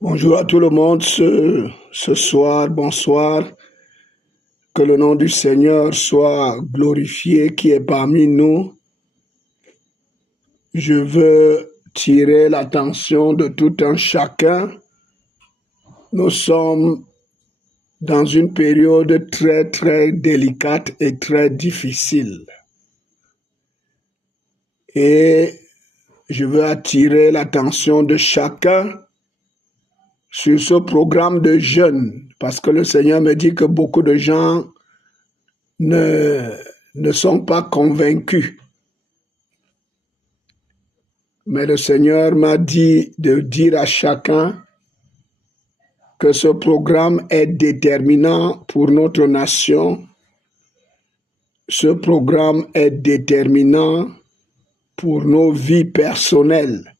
Bonjour à tout le monde ce soir, bonsoir. Que le nom du Seigneur soit glorifié qui est parmi nous. Je veux tirer l'attention de tout un chacun. Nous sommes dans une période très très délicate et très difficile. Et je veux attirer l'attention de chacun sur ce programme de jeûne, parce que le Seigneur me dit que beaucoup de gens ne sont pas convaincus. Mais le Seigneur m'a dit de dire à chacun que ce programme est déterminant pour notre nation. Ce programme est déterminant pour nos vies personnelles.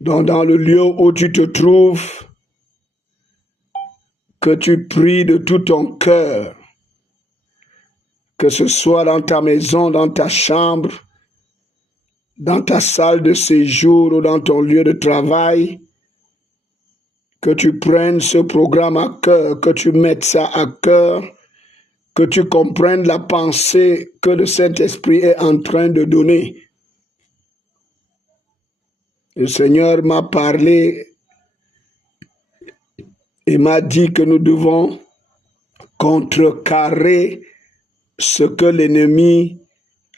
Donc, dans le lieu où tu te trouves, que tu pries de tout ton cœur, que ce soit dans ta maison, dans ta chambre, dans ta salle de séjour ou dans ton lieu de travail, que tu prennes ce programme à cœur, que tu mettes ça à cœur, que tu comprennes la pensée que le Saint-Esprit est en train de donner. Le Seigneur m'a parlé et m'a dit que nous devons contrecarrer ce que l'ennemi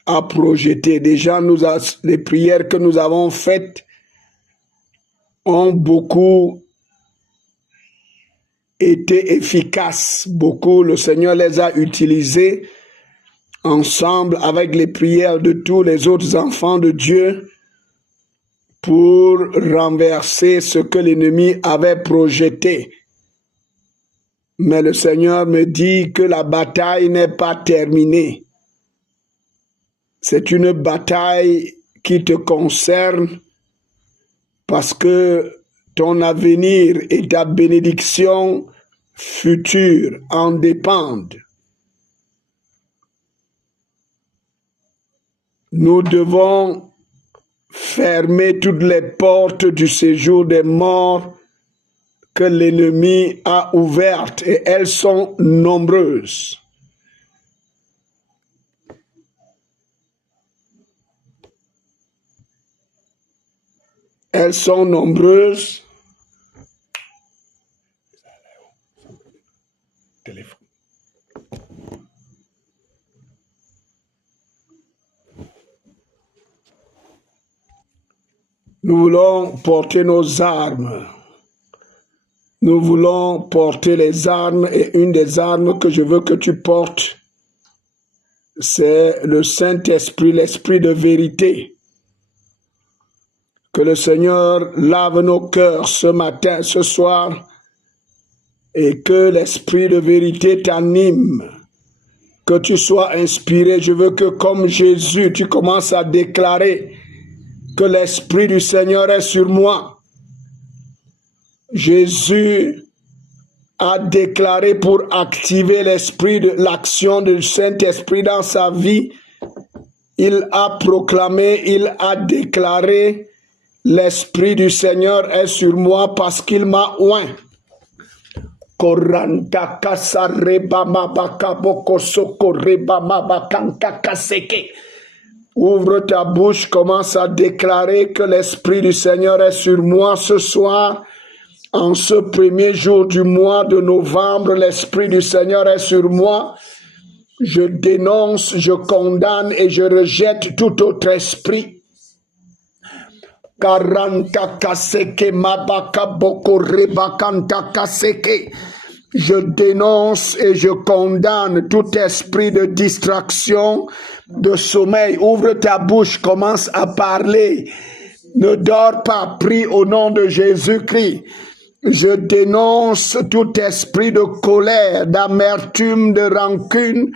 a projeté. Déjà, les prières que nous avons faites ont beaucoup été efficaces. Beaucoup, le Seigneur les a utilisées ensemble avec les prières de tous les autres enfants de Dieu pour renverser ce que l'ennemi avait projeté. Mais le Seigneur me dit que la bataille n'est pas terminée. C'est une bataille qui te concerne parce que ton avenir et ta bénédiction future en dépendent. Nous devons fermer toutes les portes du séjour des morts que l'ennemi a ouvertes, et elles sont nombreuses. Elles sont nombreuses. Téléphone. Nous voulons porter nos armes. Nous voulons porter les armes, et une des armes que je veux que tu portes, c'est le Saint-Esprit, l'Esprit de vérité. Que le Seigneur lave nos cœurs ce matin, ce soir, et que l'Esprit de vérité t'anime, que tu sois inspiré. Je veux que comme Jésus, tu commences à déclarer que l'Esprit du Seigneur est sur moi. Jésus a déclaré pour activer l'esprit de l'action du Saint-Esprit dans sa vie. Il a proclamé, il a déclaré, l'Esprit du Seigneur est sur moi parce qu'il m'a oint. Ouvre ta bouche, commence à déclarer que l'Esprit du Seigneur est sur moi ce soir. En ce premier jour du mois de novembre, l'Esprit du Seigneur est sur moi. Je dénonce, je condamne et je rejette tout autre esprit. Je dénonce et je condamne tout esprit de distraction, de sommeil. Ouvre ta bouche, commence à parler. Ne dors pas, prie au nom de Jésus-Christ. Je dénonce tout esprit de colère, d'amertume, de rancune,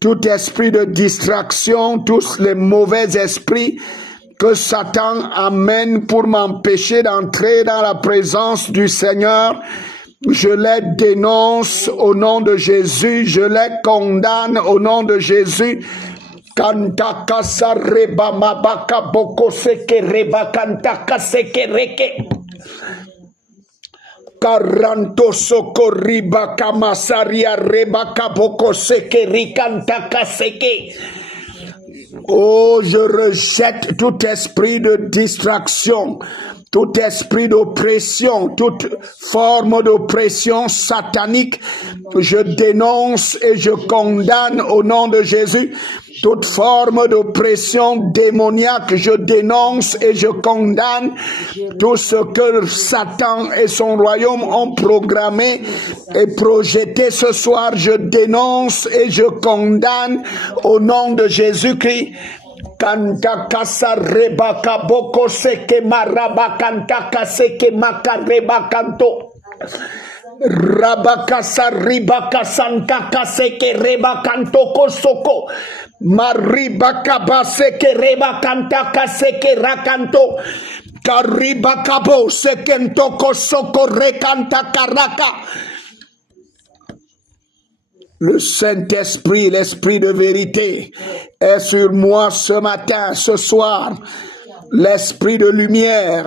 tout esprit de distraction, tous les mauvais esprits que Satan amène pour m'empêcher d'entrer dans la présence du Seigneur. Je les dénonce au nom de Jésus, je les condamne au nom de Jésus. Karanto sokoriba kamasaria reba kaboko seke rikanta kaseke. Oh, je rejette tout esprit de distraction, tout esprit d'oppression, toute forme d'oppression satanique. Je dénonce et je condamne au nom de Jésus toute forme d'oppression démoniaque. Je dénonce et je condamne tout ce que Satan et son royaume ont programmé et projeté ce soir. Je dénonce et je condamne au nom de Jésus-Christ. Kanta kasa reba kaboko seke maraba kanta kaseke makareba kanto. Rabakasa ribaka santa kaseke reba kanto kosoko. Maribaka baseke reba kanta kaseke rakanto. Karibakabo sekento kosoko rekanta karaka. Le Saint-Esprit, l'Esprit de vérité est sur moi ce matin, ce soir. L'Esprit de lumière.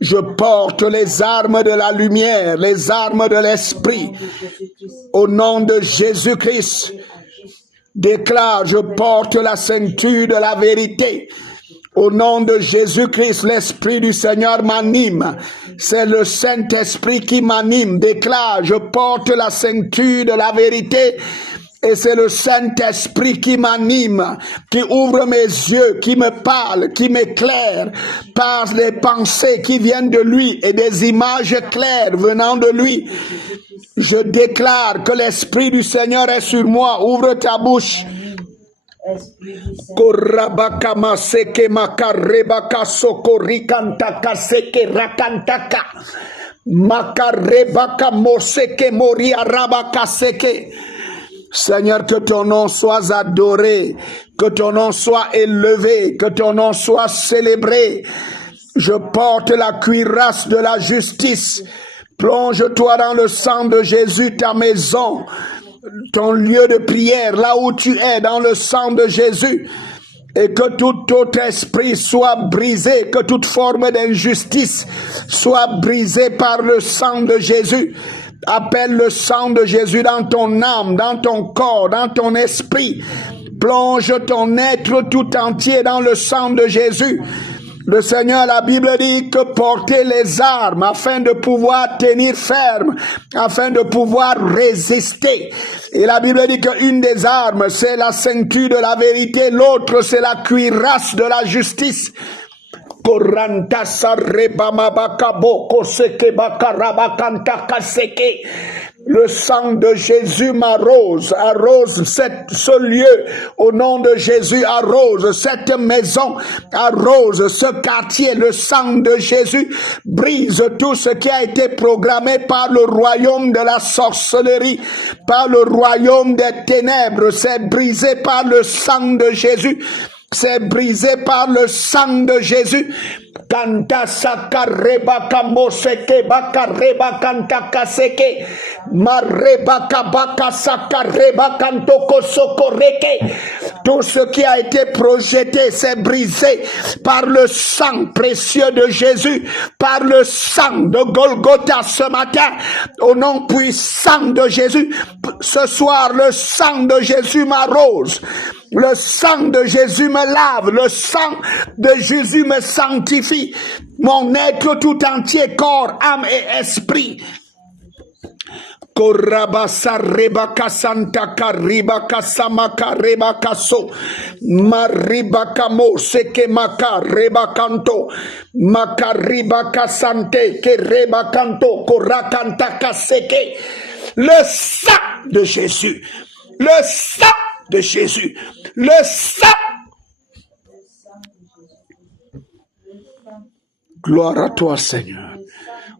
Je porte les armes de la lumière, les armes de l'Esprit. Au nom de Jésus-Christ, déclare, je porte la ceinture de la vérité. Au nom de Jésus-Christ, l'Esprit du Seigneur m'anime. C'est le Saint-Esprit qui m'anime. Déclare, je porte la ceinture de la vérité. Et c'est le Saint-Esprit qui m'anime, qui ouvre mes yeux, qui me parle, qui m'éclaire par les pensées qui viennent de lui et des images claires venant de lui. Je déclare que l'Esprit du Seigneur est sur moi. Ouvre ta bouche. Korabakama seke makarebaka sokorikantaka seke rakantaka makarebaka moseke moriarabaka seke. Seigneur, que ton nom soit adoré, que ton nom soit élevé, que ton nom soit célébré. Je porte la cuirasse de la justice. Plonge-toi dans le sang de Jésus, ta maison, ton lieu de prière, là où tu es, dans le sang de Jésus. Et que tout autre esprit soit brisé, que toute forme d'injustice soit brisée par le sang de Jésus. Appelle le sang de Jésus dans ton âme, dans ton corps, dans ton esprit. Plonge ton être tout entier dans le sang de Jésus. Le Seigneur, la Bible dit que porter les armes afin de pouvoir tenir ferme, afin de pouvoir résister. Et la Bible dit qu'une des armes, c'est la ceinture de la vérité, l'autre, c'est la cuirasse de la justice. Le sang de Jésus m'arrose, arrose ce lieu, au nom de Jésus, arrose cette maison, arrose ce quartier. Le sang de Jésus brise tout ce qui a été programmé par le royaume de la sorcellerie, par le royaume des ténèbres. C'est brisé par le sang de Jésus. C'est brisé par le sang de Jésus. Kanta sakareba kamoseke bakareba kanta kaseke mareba kabaka sakareba kantoko sokoreke. Tout ce qui a été projeté, c'est brisé par le sang précieux de Jésus, par le sang de Golgotha ce matin, au nom puissant de Jésus. Ce soir, le sang de Jésus m'arrose. Le sang de Jésus me lave, le sang de Jésus me sanctifie, mon être tout entier, corps, âme et esprit. Korabasa rebaka santa karibaka samaka rebaka so maribaka mo seke maka rebakanto makaribaka sante ke rebakanto korakantaka seke. Le sang de Jésus, le sang de Jésus, le sang. Gloire à toi, Seigneur.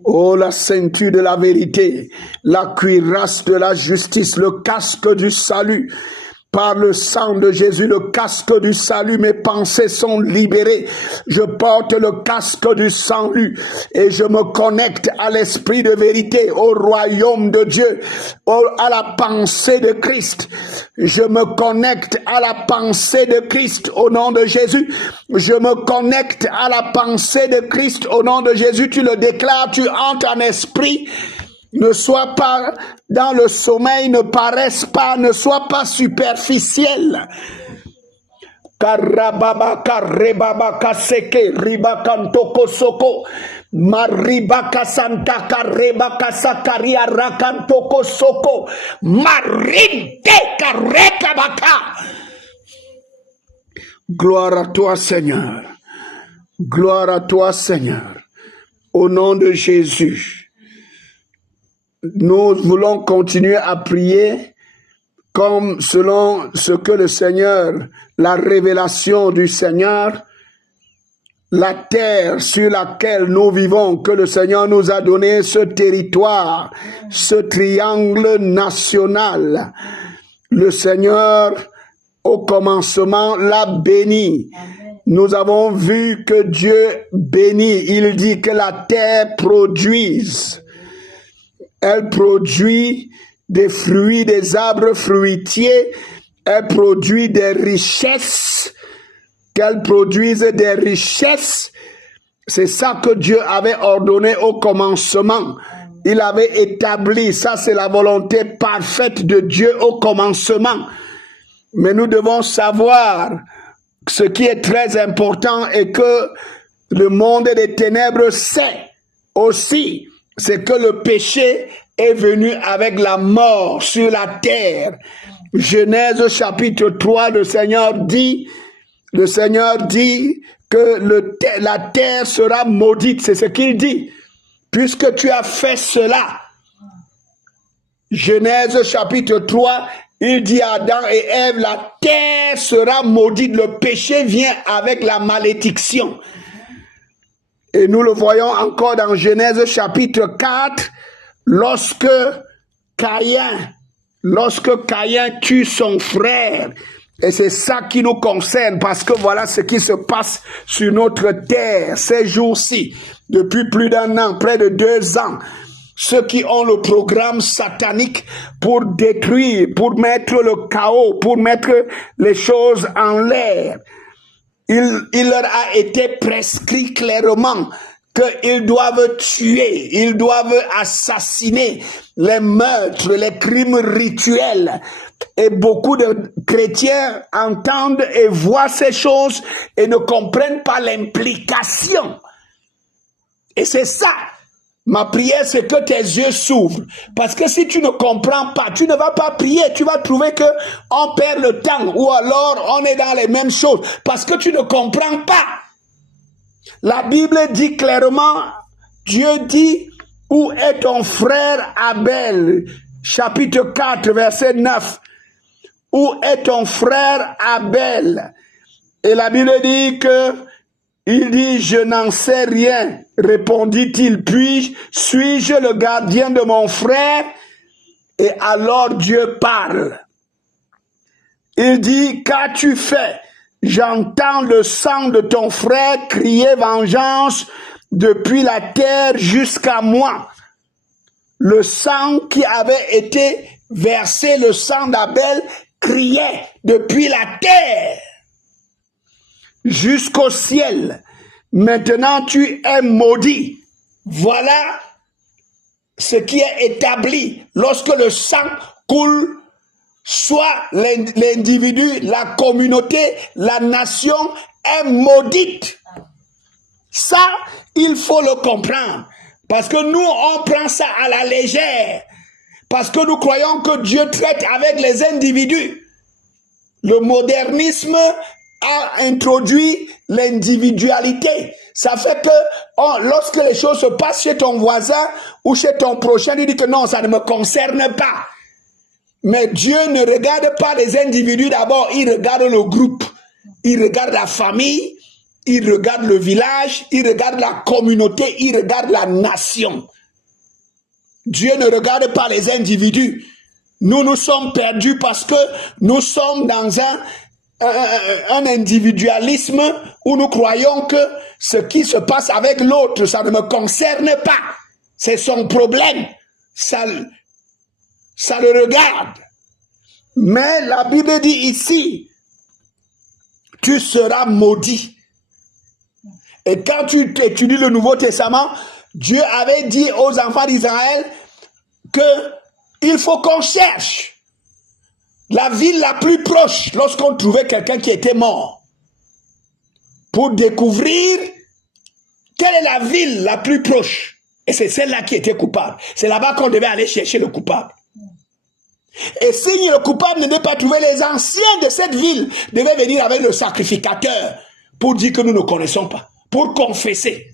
Oh, la ceinture de la vérité, la cuirasse de la justice, le casque du salut, Par le sang de Jésus, le casque du salut, mes pensées sont libérées. Je porte le casque du salut et je me connecte à l'esprit de vérité, au royaume de Dieu, à la pensée de Christ. Je me connecte à la pensée de Christ au nom de Jésus. Je me connecte à la pensée de Christ au nom de Jésus. Tu le déclares, tu entres en esprit. Ne sois pas dans le sommeil, ne paraisse pas, ne sois pas superficiel. Karababa karebaba kaseke riba kantoko soko mariba kasanta kareba kasakaria rakantoko soko marinde kareka baka. Gloire à toi, Seigneur. Gloire à toi, Seigneur. Au nom de Jésus. Nous voulons continuer à prier comme selon ce que le Seigneur, la révélation du Seigneur, la terre sur laquelle nous vivons, que le Seigneur nous a donné ce territoire, ce triangle national. Le Seigneur, au commencement, l'a béni. Nous avons vu que Dieu bénit. Il dit que la terre produise. Elle produit des fruits, des arbres fruitiers. Elle produit des richesses. Qu'elle produise des richesses. C'est ça que Dieu avait ordonné au commencement. Il avait établi, ça c'est la volonté parfaite de Dieu au commencement. Mais nous devons savoir ce qui est très important et que le monde des ténèbres sait aussi. C'est que le péché est venu avec la mort sur la terre. Genèse chapitre 3, le Seigneur dit que la terre sera maudite. C'est ce qu'il dit. Puisque tu as fait cela. Genèse chapitre 3, il dit à Adam et Ève, la terre sera maudite. Le péché vient avec la malédiction. Et nous le voyons encore dans Genèse chapitre 4, lorsque Caïn tue son frère. Et c'est ça qui nous concerne, parce que voilà ce qui se passe sur notre terre ces jours-ci, depuis plus d'un an, près de 2 ans. Ceux qui ont le programme satanique pour détruire, pour mettre le chaos, pour mettre les choses en l'air. Il leur a été prescrit clairement qu'ils doivent tuer, ils doivent assassiner, les meurtres, les crimes rituels. Et beaucoup de chrétiens entendent et voient ces choses et ne comprennent pas l'implication. Et c'est ça. Ma prière, c'est que tes yeux s'ouvrent. Parce que si tu ne comprends pas, tu ne vas pas prier. Tu vas trouver que on perd le temps ou alors on est dans les mêmes choses. Parce que tu ne comprends pas. La Bible dit clairement, Dieu dit, où est ton frère Abel? Chapitre 4, verset 9. Où est ton frère Abel? Et la Bible dit que il dit, je n'en sais rien, répondit-il, puis suis-je le gardien de mon frère? Et alors Dieu parle. Il dit, qu'as-tu fait? J'entends le sang de ton frère crier vengeance depuis la terre jusqu'à moi. Le sang qui avait été versé, le sang d'Abel, criait depuis la terre jusqu'au ciel. Maintenant tu es maudit. Voilà ce qui est établi lorsque le sang coule, soit l'individu, la communauté, la nation est maudite. Ça, il faut le comprendre. Parce que nous, on prend ça à la légère. Parce que nous croyons que Dieu traite avec les individus. Le modernisme a introduit l'individualité. Ça fait que lorsque les choses se passent chez ton voisin ou chez ton prochain, il dit que non, ça ne me concerne pas. Mais Dieu ne regarde pas les individus d'abord, il regarde le groupe, il regarde la famille, il regarde le village, il regarde la communauté, il regarde la nation. Dieu ne regarde pas les individus. Nous sommes perdus parce que nous sommes dans un individualisme où nous croyons que ce qui se passe avec l'autre, ça ne me concerne pas. C'est son problème. Ça le regarde. Mais la Bible dit ici, tu seras maudit. Et quand tu étudies le Nouveau Testament, Dieu avait dit aux enfants d'Israël que il faut qu'on cherche la ville la plus proche lorsqu'on trouvait quelqu'un qui était mort pour découvrir quelle est la ville la plus proche. Et c'est celle-là qui était coupable. C'est là-bas qu'on devait aller chercher le coupable. Et si le coupable ne devait pas trouver, les anciens de cette ville devaient venir avec le sacrificateur pour dire que nous ne connaissons pas, pour confesser,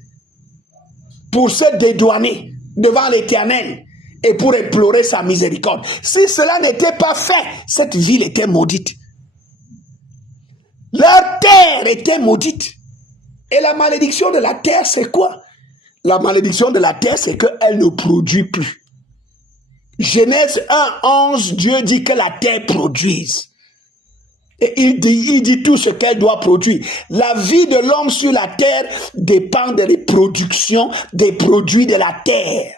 pour se dédouaner devant l'Éternel et pour implorer sa miséricorde. Si cela n'était pas fait, cette ville était maudite. Leur terre était maudite. Et la malédiction de la terre, c'est quoi? La malédiction de la terre, c'est qu'elle ne produit plus. Genèse 1:11, Dieu dit que la terre produise. Et il dit tout ce qu'elle doit produire. La vie de l'homme sur la terre dépend de la production des produits de la terre.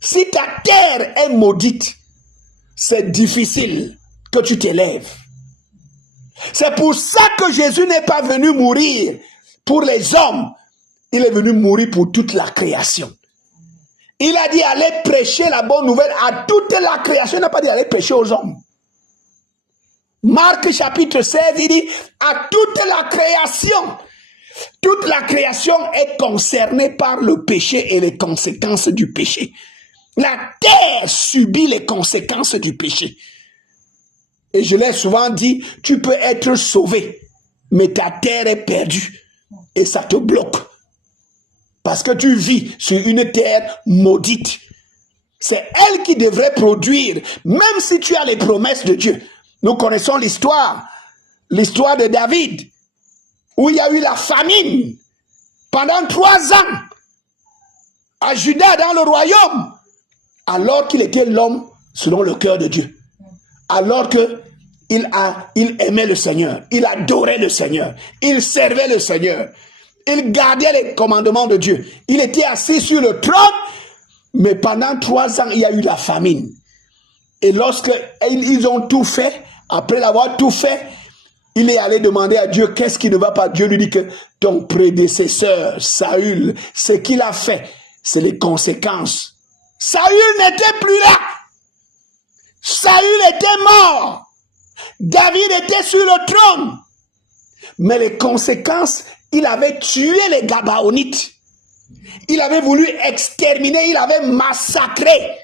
Si ta terre est maudite, c'est difficile que tu t'élèves. C'est pour ça que Jésus n'est pas venu mourir pour les hommes. Il est venu mourir pour toute la création. Il a dit allez prêcher la bonne nouvelle à toute la création. Il n'a pas dit allez prêcher aux hommes. Marc chapitre 16, il dit à toute la création. Toute la création est concernée par le péché et les conséquences du péché. La terre subit les conséquences du péché. Et je l'ai souvent dit, tu peux être sauvé, mais ta terre est perdue et ça te bloque. Parce que tu vis sur une terre maudite. C'est elle qui devrait produire, même si tu as les promesses de Dieu. Nous connaissons l'histoire de David, où il y a eu la famine pendant 3 ans à Juda dans le royaume, alors qu'il était l'homme selon le cœur de Dieu. Alors qu'il aimait le Seigneur, il adorait le Seigneur, il servait le Seigneur, il gardait les commandements de Dieu. Il était assis sur le trône, mais pendant 3 ans, il y a eu la famine. Et lorsque ils ont tout fait, après l'avoir tout fait, il est allé demander à Dieu qu'est-ce qui ne va pas. Dieu lui dit que ton prédécesseur, Saül, ce qu'il a fait, c'est les conséquences. Saül n'était plus là. Saül était mort. David était sur le trône. Mais les conséquences, il avait tué les Gabaonites. Il avait voulu exterminer, il avait massacré.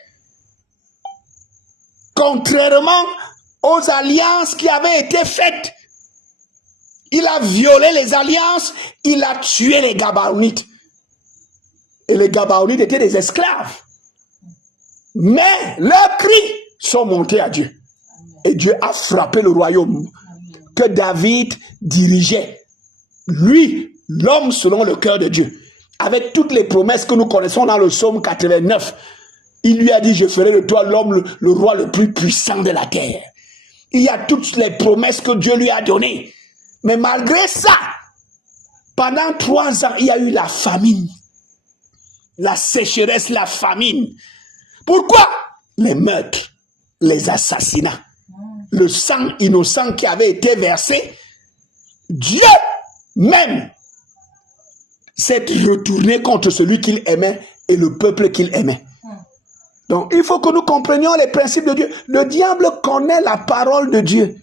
Contrairement aux alliances qui avaient été faites. Il a violé les alliances, il a tué les Gabaonites. Et les Gabaonites étaient des esclaves. Mais leurs cris sont montés à Dieu. Et Dieu a frappé le royaume que David dirigeait. Lui, l'homme selon le cœur de Dieu. Avec toutes les promesses que nous connaissons dans le psaume 89. Il lui a dit, je ferai de toi l'homme, le roi le plus puissant de la terre. Il y a toutes les promesses que Dieu lui a données. Mais malgré ça, pendant 3 ans, il y a eu la famine. La sécheresse, la famine. Pourquoi? Les meurtres, les assassinats, le sang innocent qui avait été versé. Dieu même s'est retourné contre celui qu'il aimait et le peuple qu'il aimait. Donc, il faut que nous comprenions les principes de Dieu. Le diable connaît la parole de Dieu.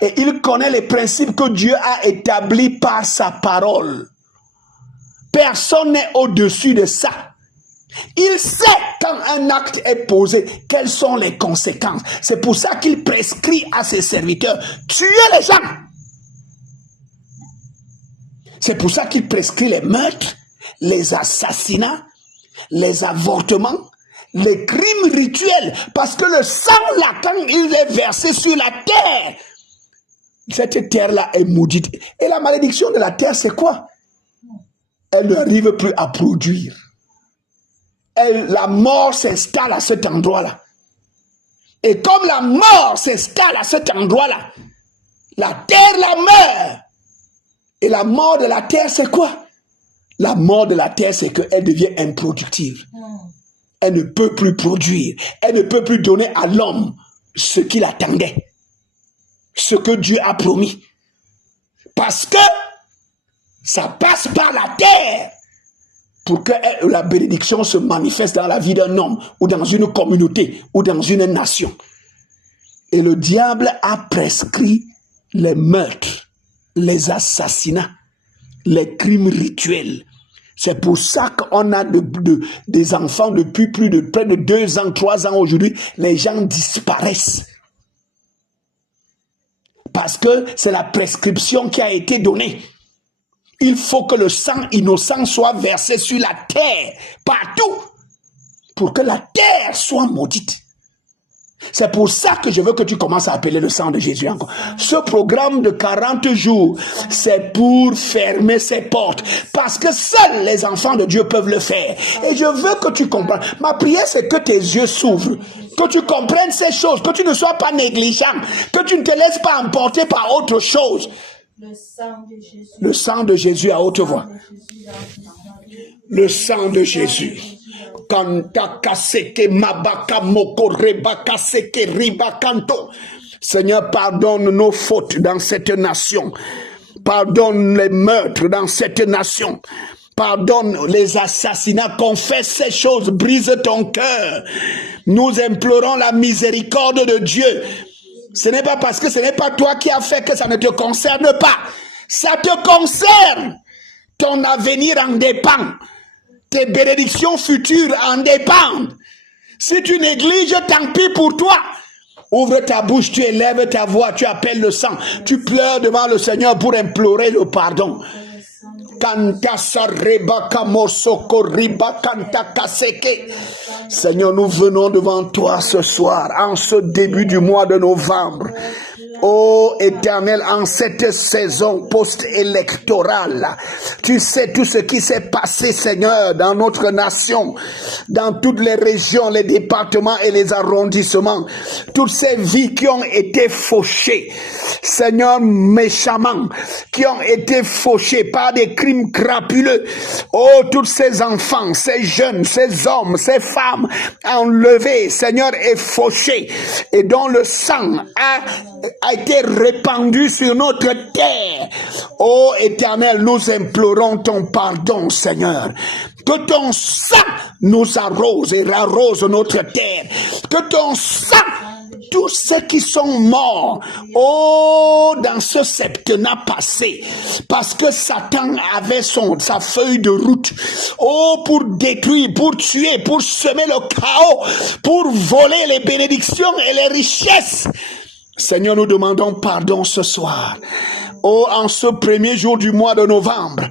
Et il connaît les principes que Dieu a établis par sa parole. Personne n'est au-dessus de ça. Il sait quand un acte est posé, quelles sont les conséquences. C'est pour ça qu'il prescrit à ses serviteurs, tuer les gens. C'est pour ça qu'il prescrit les meurtres, les assassinats, les avortements, les crimes rituels. Parce que le sang là, quand il est versé sur la terre, cette terre-là est maudite. Et la malédiction de la terre, c'est quoi? Elle n'arrive plus à produire. La mort s'installe à cet endroit-là. Et comme la mort s'installe à cet endroit-là, la terre la meurt. Et la mort de la terre, c'est quoi? La mort de la terre, c'est qu'elle devient improductive. Elle ne peut plus produire. Elle ne peut plus donner à l'homme ce qu'il attendait. Ce que Dieu a promis. Parce que ça passe par la terre pour que la bénédiction se manifeste dans la vie d'un homme ou dans une communauté ou dans une nation. Et le diable a prescrit les meurtres, les assassinats, les crimes rituels. C'est pour ça qu'on a des enfants depuis près de 2 ans, 3 ans aujourd'hui. Les gens disparaissent. Parce que c'est la prescription qui a été donnée. Il faut que le sang innocent soit versé sur la terre, partout, pour que la terre soit maudite. C'est pour ça que je veux que tu commences à appeler le sang de Jésus encore. Ce programme de 40 jours, c'est pour fermer ses portes. Parce que seuls les enfants de Dieu peuvent le faire. Et je veux que tu comprennes. Ma prière, c'est que tes yeux s'ouvrent. Que tu comprennes ces choses. Que tu ne sois pas négligent. Que tu ne te laisses pas emporter par autre chose. Le sang de Jésus. Le sang de Jésus à haute voix. Le sang de Jésus. Seigneur, pardonne nos fautes dans cette nation. Pardonne les meurtres dans cette nation. Pardonne les assassinats. Confesse ces choses. Brise ton cœur. Nous implorons la miséricorde de Dieu. Ce n'est pas parce que ce n'est pas toi qui as fait que ça ne te concerne pas. Ça te concerne. Ton avenir en dépend. Tes bénédictions futures en dépendent. Si tu négliges, tant pis pour toi. Ouvre ta bouche, tu élèves ta voix, tu appelles le sang. Tu pleures devant le Seigneur pour implorer le pardon. Seigneur, nous venons devant toi ce soir, en ce début du mois de novembre. Ô Éternel, en cette saison post-électorale, tu sais tout ce qui s'est passé, Seigneur, dans notre nation, dans toutes les régions, les départements et les arrondissements, toutes ces vies qui ont été fauchées, Seigneur, méchamment, qui ont été fauchées par des crimes crapuleux. Oh, tous ces enfants, ces jeunes, ces hommes, ces femmes enlevés, Seigneur, et fauchés, et dont le sang a été répandu sur notre terre. Ô Éternel, nous implorons ton pardon, Seigneur. Que ton sang nous arrose et arrose notre terre. Que ton sang, tous ceux qui sont morts, oh, dans ce septennat passé, parce que Satan avait sa feuille de route, oh, pour détruire, pour tuer, pour semer le chaos, pour voler les bénédictions et les richesses. Seigneur, nous demandons pardon ce soir. Oh, en ce premier jour du mois de novembre,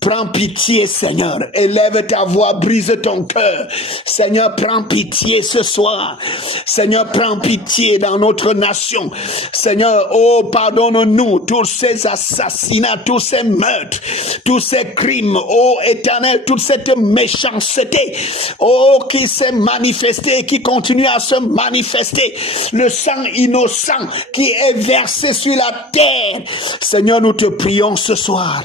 prends pitié, Seigneur. Élève ta voix, brise ton cœur. Seigneur, prends pitié ce soir. Seigneur, prends pitié dans notre nation. Seigneur, oh, pardonne-nous tous ces assassinats, tous ces meurtres, tous ces crimes. Oh, Éternel, toute cette méchanceté, oh, qui s'est manifestée et qui continue à se manifester. Le sang innocent qui est versé sur la terre. Seigneur, nous te prions ce soir,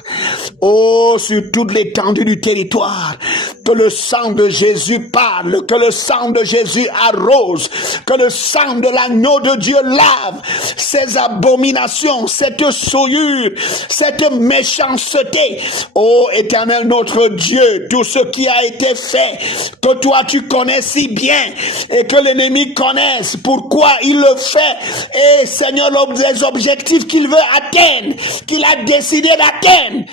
oh, sur toute l'étendue du territoire, que le sang de Jésus parle, que le sang de Jésus arrose, que le sang de l'agneau de Dieu lave ces abominations, cette souillure, cette méchanceté. Oh, Éternel notre Dieu, tout ce qui a été fait, que toi tu connais si bien et que l'ennemi connaisse pourquoi il le fait, et Seigneur, les objectifs qu'il veut atteindre, qu'il a décidé d'atteindre.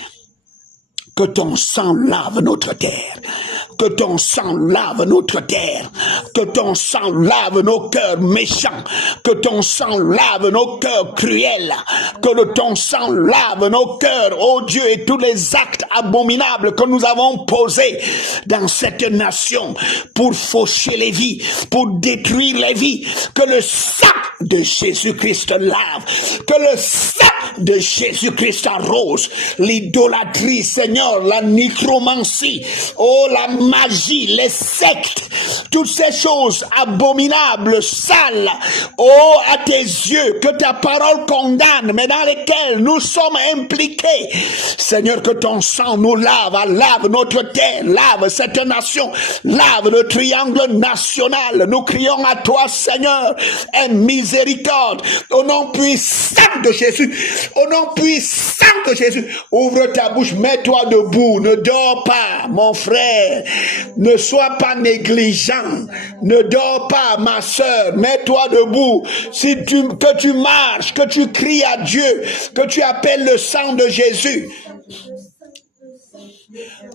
Que ton sang lave notre terre. Que ton sang lave notre terre. Que ton sang lave nos cœurs méchants. Que ton sang lave nos cœurs cruels. Que ton sang lave nos cœurs, oh Dieu, et tous les actes abominables que nous avons posés dans cette nation pour faucher les vies, pour détruire les vies. Que le sang de Jésus-Christ lave. Que le sang de Jésus-Christ arrose l'idolâtrie, Seigneur, la nécromancie, oh, la magie, les sectes, toutes ces choses abominables, sales, oh, à tes yeux, que ta parole condamne, mais dans lesquelles nous sommes impliqués. Seigneur, que ton sang nous lave notre terre, lave cette nation, lave le triangle national. Nous crions à toi, Seigneur, aie miséricorde, au nom puissant de Jésus, au nom puissant de Jésus. Ouvre ta bouche, mets-toi debout, ne dors pas, mon frère, ne sois pas négligent, ne dors pas, ma soeur, mets-toi debout. Que tu marches, que tu cries à Dieu, que tu appelles le sang de Jésus.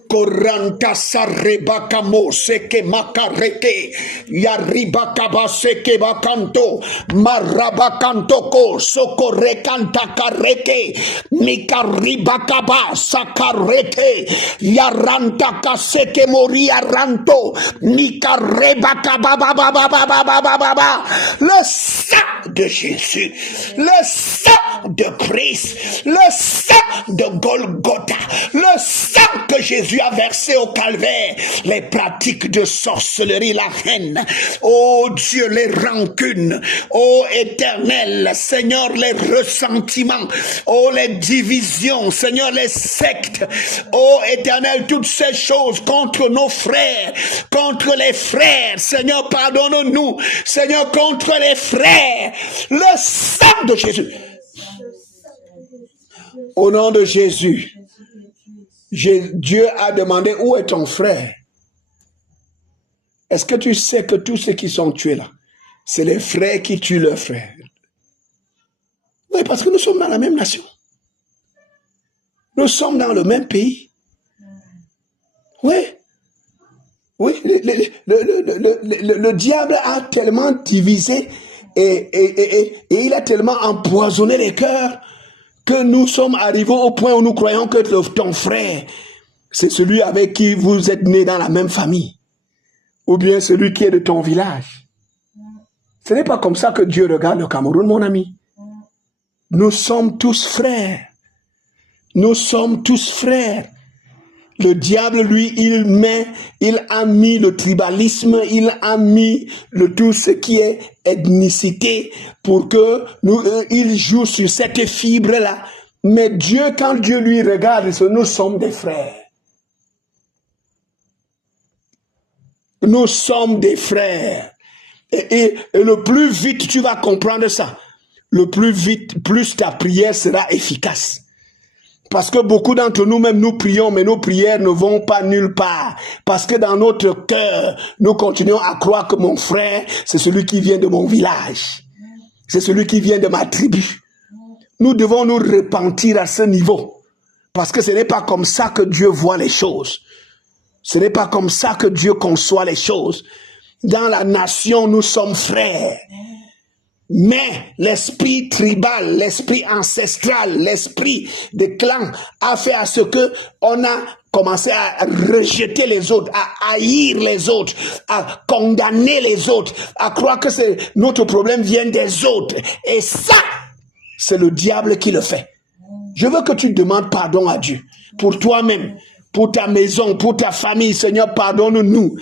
Koranta sareba kamo seke makareke yariba kaba seke bakanto maraba kantoko sokore kanta kareke mikariba kaba sakareke yaranta kaseke mori aranto mikareba kaba baba le sang de Jésus, le sang de Christ, le sang de Golgotha, le sang que Jésus a versé au calvaire, les pratiques de sorcellerie, la haine, oh Dieu, les rancunes, oh Éternel, Seigneur, les ressentiments, oh les divisions, Seigneur, les sectes, oh Éternel, toutes ces choses contre nos frères, contre les frères, Seigneur, pardonne-nous, Seigneur, contre les frères, le sang de Jésus. Au nom de Jésus, Dieu a demandé où est ton frère. Est-ce que tu sais que tous ceux qui sont tués là, c'est les frères qui tuent leurs frères? Oui, parce que nous sommes dans la même nation. Nous sommes dans le même pays. Oui. Oui, le diable a tellement divisé et il a tellement empoisonné les cœurs que nous sommes arrivés au point où nous croyons que ton frère, c'est celui avec qui vous êtes né dans la même famille, ou bien celui qui est de ton village. Ce n'est pas comme ça que Dieu regarde le Cameroun, mon ami. Nous sommes tous frères. Nous sommes tous frères. Le diable, lui, il a mis le tribalisme, il a mis tout ce qui est ethnicité pour que il joue sur cette fibre-là. Mais Dieu, quand Dieu lui regarde, nous sommes des frères. Nous sommes des frères. Et le plus vite tu vas comprendre ça, le plus vite, plus ta prière sera efficace. Parce que beaucoup d'entre nous, même nous prions, mais nos prières ne vont pas nulle part. Parce que dans notre cœur, nous continuons à croire que mon frère, c'est celui qui vient de mon village. C'est celui qui vient de ma tribu. Nous devons nous repentir à ce niveau. Parce que ce n'est pas comme ça que Dieu voit les choses. Ce n'est pas comme ça que Dieu conçoit les choses. Dans la nation, nous sommes frères. Mais l'esprit tribal, l'esprit ancestral, l'esprit des clans a fait à ce que on a commencé à rejeter les autres, à haïr les autres, à condamner les autres, à croire que notre problème vient des autres. Et ça, c'est le diable qui le fait. Je veux que tu demandes pardon à Dieu pour toi-même, pour ta maison, pour ta famille. Seigneur, pardonne-nous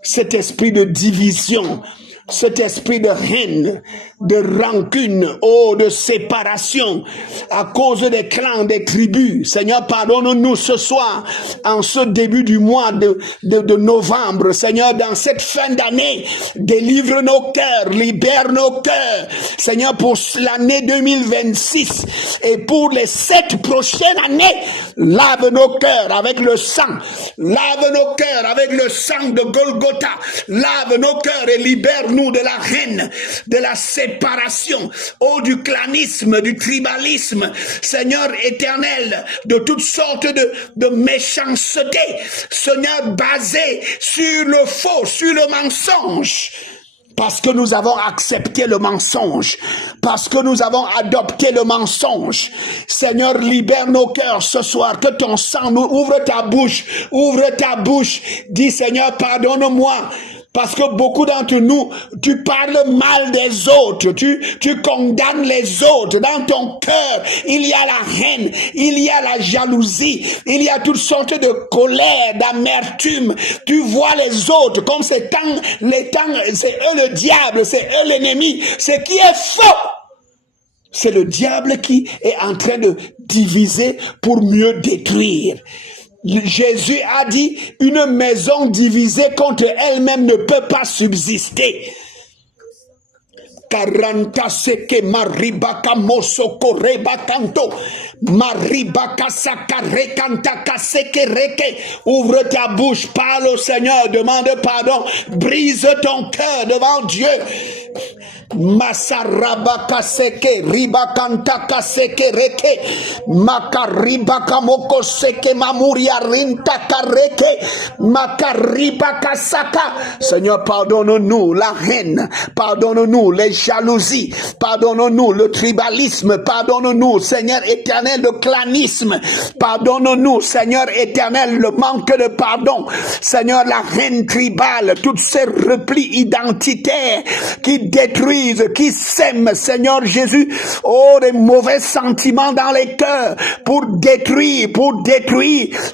cet esprit de division, cet esprit de haine, de rancune, de séparation, à cause des clans, des tribus. Seigneur, pardonne-nous ce soir, en ce début du mois de novembre. Seigneur, dans cette fin d'année, délivre nos cœurs, libère nos cœurs. Seigneur, pour l'année 2026 et pour les 7 prochaines années, lave nos cœurs avec le sang. Lave nos cœurs avec le sang de Golgotha. Lave nos cœurs et libère-nous de la haine, de la séparation, du clanisme, du tribalisme, Seigneur éternel, de toutes sortes de méchanceté, Seigneur, basé sur le faux, sur le mensonge. Parce que nous avons accepté le mensonge, parce que nous avons adopté le mensonge. Seigneur, libère nos cœurs ce soir, que ton sang nous ouvre ta bouche, dis Seigneur, pardonne-moi. Parce que beaucoup d'entre nous, tu parles mal des autres, tu condamnes les autres. Dans ton cœur, il y a la haine, il y a la jalousie, il y a toutes sortes de colère, d'amertume. Tu vois les autres comme c'est eux le diable, c'est eux l'ennemi. Ce qui est faux, c'est le diable qui est en train de diviser pour mieux détruire. Jésus a dit, une maison divisée contre elle-même ne peut pas subsister. Karanta seke maribaka mosoko reba kanto maribaka sakare kanta kaseke reke. Ouvre ta bouche, parle au Seigneur, demande pardon, brise ton cœur devant Dieu. Masarabaka seke ribakanta kaseke reke makaribaka moko seke mamuria rinta kareke makaribaka saka. Seigneur, pardonne-nous la haine, pardonne-nous les jalousies, pardonne-nous le tribalisme, pardonne-nous, Seigneur éternel, le clanisme, pardonne-nous, Seigneur éternel, le manque de pardon, Seigneur, la haine tribale, tous ces replis identitaires qui détruisent, qui sèment, Seigneur Jésus, oh, des mauvais sentiments dans les cœurs pour détruire.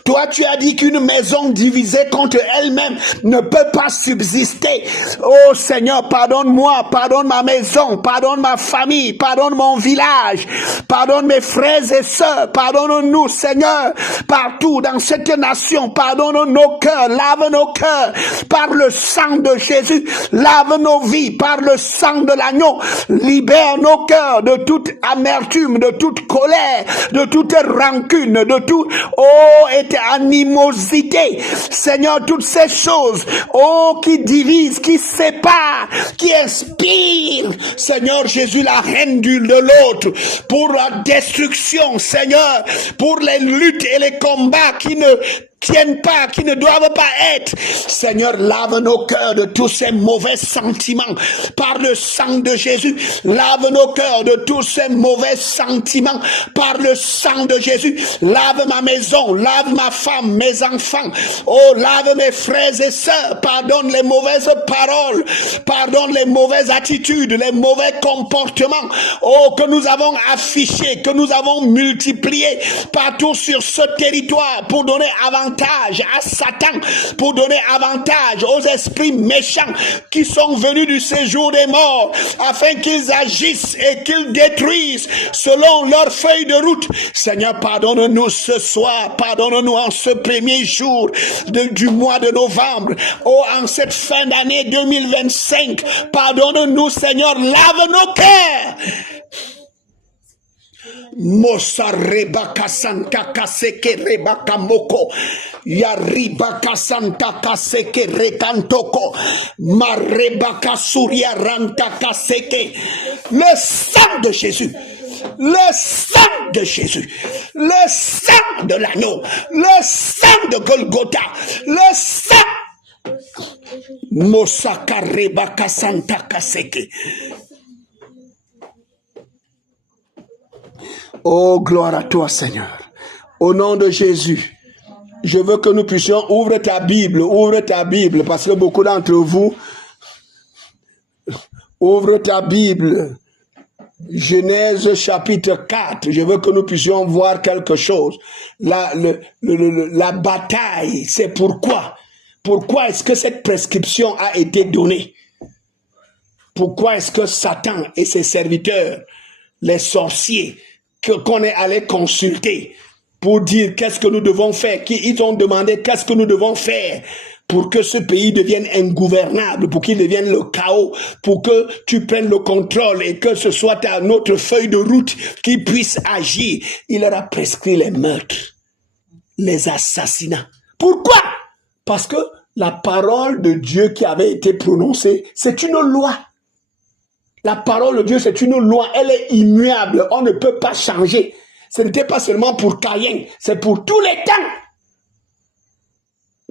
Toi, tu as dit qu'une maison divisée contre elle-même ne peut pas subsister. Oh Seigneur, pardonne-moi, pardonne ma maison, pardonne ma famille, pardonne mon village, pardonne mes frères et sœurs, pardonne-nous, Seigneur, partout dans cette nation, pardonne nos cœurs, lave nos cœurs par le sang de Jésus, lave nos vies par le sang de l'agneau, libère nos cœurs de toute amertume, de toute colère, de toute rancune, de toute animosité, Seigneur, toutes ces choses, qui divisent, qui séparent, qui inspirent, Seigneur Jésus, la haine de l'autre, pour la destruction, Seigneur, pour les luttes et les combats qui ne tiennent pas, qui ne doivent pas être. Seigneur, lave nos cœurs de tous ces mauvais sentiments par le sang de Jésus. Lave nos cœurs de tous ces mauvais sentiments par le sang de Jésus. Lave ma maison, lave ma femme, mes enfants. Oh, lave mes frères et sœurs. Pardonne les mauvaises paroles. Pardonne les mauvaises attitudes, les mauvais comportements. Oh, que nous avons affichés, que nous avons multipliés partout sur ce territoire pour donner avantage à Satan, pour donner avantage aux esprits méchants qui sont venus du séjour des morts, afin qu'ils agissent et qu'ils détruisent selon leur feuille de route. Seigneur, pardonne-nous ce soir, pardonne-nous en ce premier jour du mois de novembre, en cette fin d'année 2025, pardonne-nous, Seigneur, lave nos cœurs. Mosa rebaka santa kaseke rebaka moko ya ribaka santa kaseke rekantoko marebaka suria ranta kaseke. Le sang de Jésus, le sang de Jésus, le sang de l'agneau, le sang de Golgotha, le sang Mosaka rebaka santa kaseke. Oh, gloire à toi, Seigneur. Au nom de Jésus, je veux que nous puissions ouvrir ta Bible, parce que beaucoup d'entre vous, ouvre ta Bible. Genèse chapitre 4, je veux que nous puissions voir quelque chose. La bataille, c'est pourquoi. Pourquoi est-ce que cette prescription a été donnée? Pourquoi est-ce que Satan et ses serviteurs, les sorciers, qu'on est allé consulter pour dire qu'est-ce que nous devons faire, ils ont demandé qu'est-ce que nous devons faire pour que ce pays devienne ingouvernable, pour qu'il devienne le chaos, pour que tu prennes le contrôle et que ce soit à notre feuille de route qui puisse agir. Il leur a prescrit les meurtres, les assassinats. Pourquoi? Parce que la parole de Dieu qui avait été prononcée, c'est une loi. La parole de Dieu, c'est une loi, elle est immuable, on ne peut pas changer. Ce n'était pas seulement pour Caïn, c'est pour tous les temps,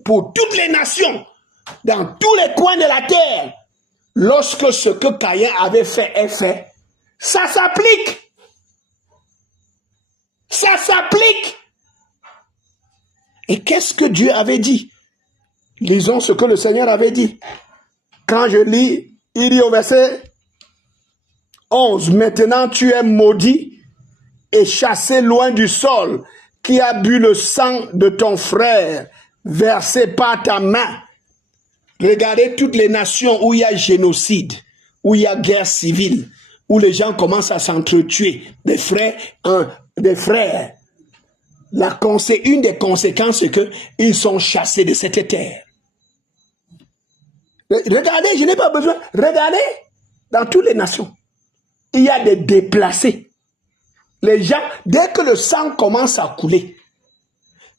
pour toutes les nations, dans tous les coins de la terre. Lorsque ce que Caïn avait fait est fait, ça s'applique. Ça s'applique. Et qu'est-ce que Dieu avait dit? Lisons ce que le Seigneur avait dit. Quand je lis, il dit au verset 11, maintenant tu es maudit et chassé loin du sol, qui a bu le sang de ton frère, versé par ta main. Regardez toutes les nations où il y a génocide, où il y a guerre civile, où les gens commencent à s'entretuer, des frères. Une des conséquences, c'est qu'ils sont chassés de cette terre. Regardez, je n'ai pas besoin. Regardez, dans toutes les nations, il y a des déplacés. Les gens, dès que le sang commence à couler,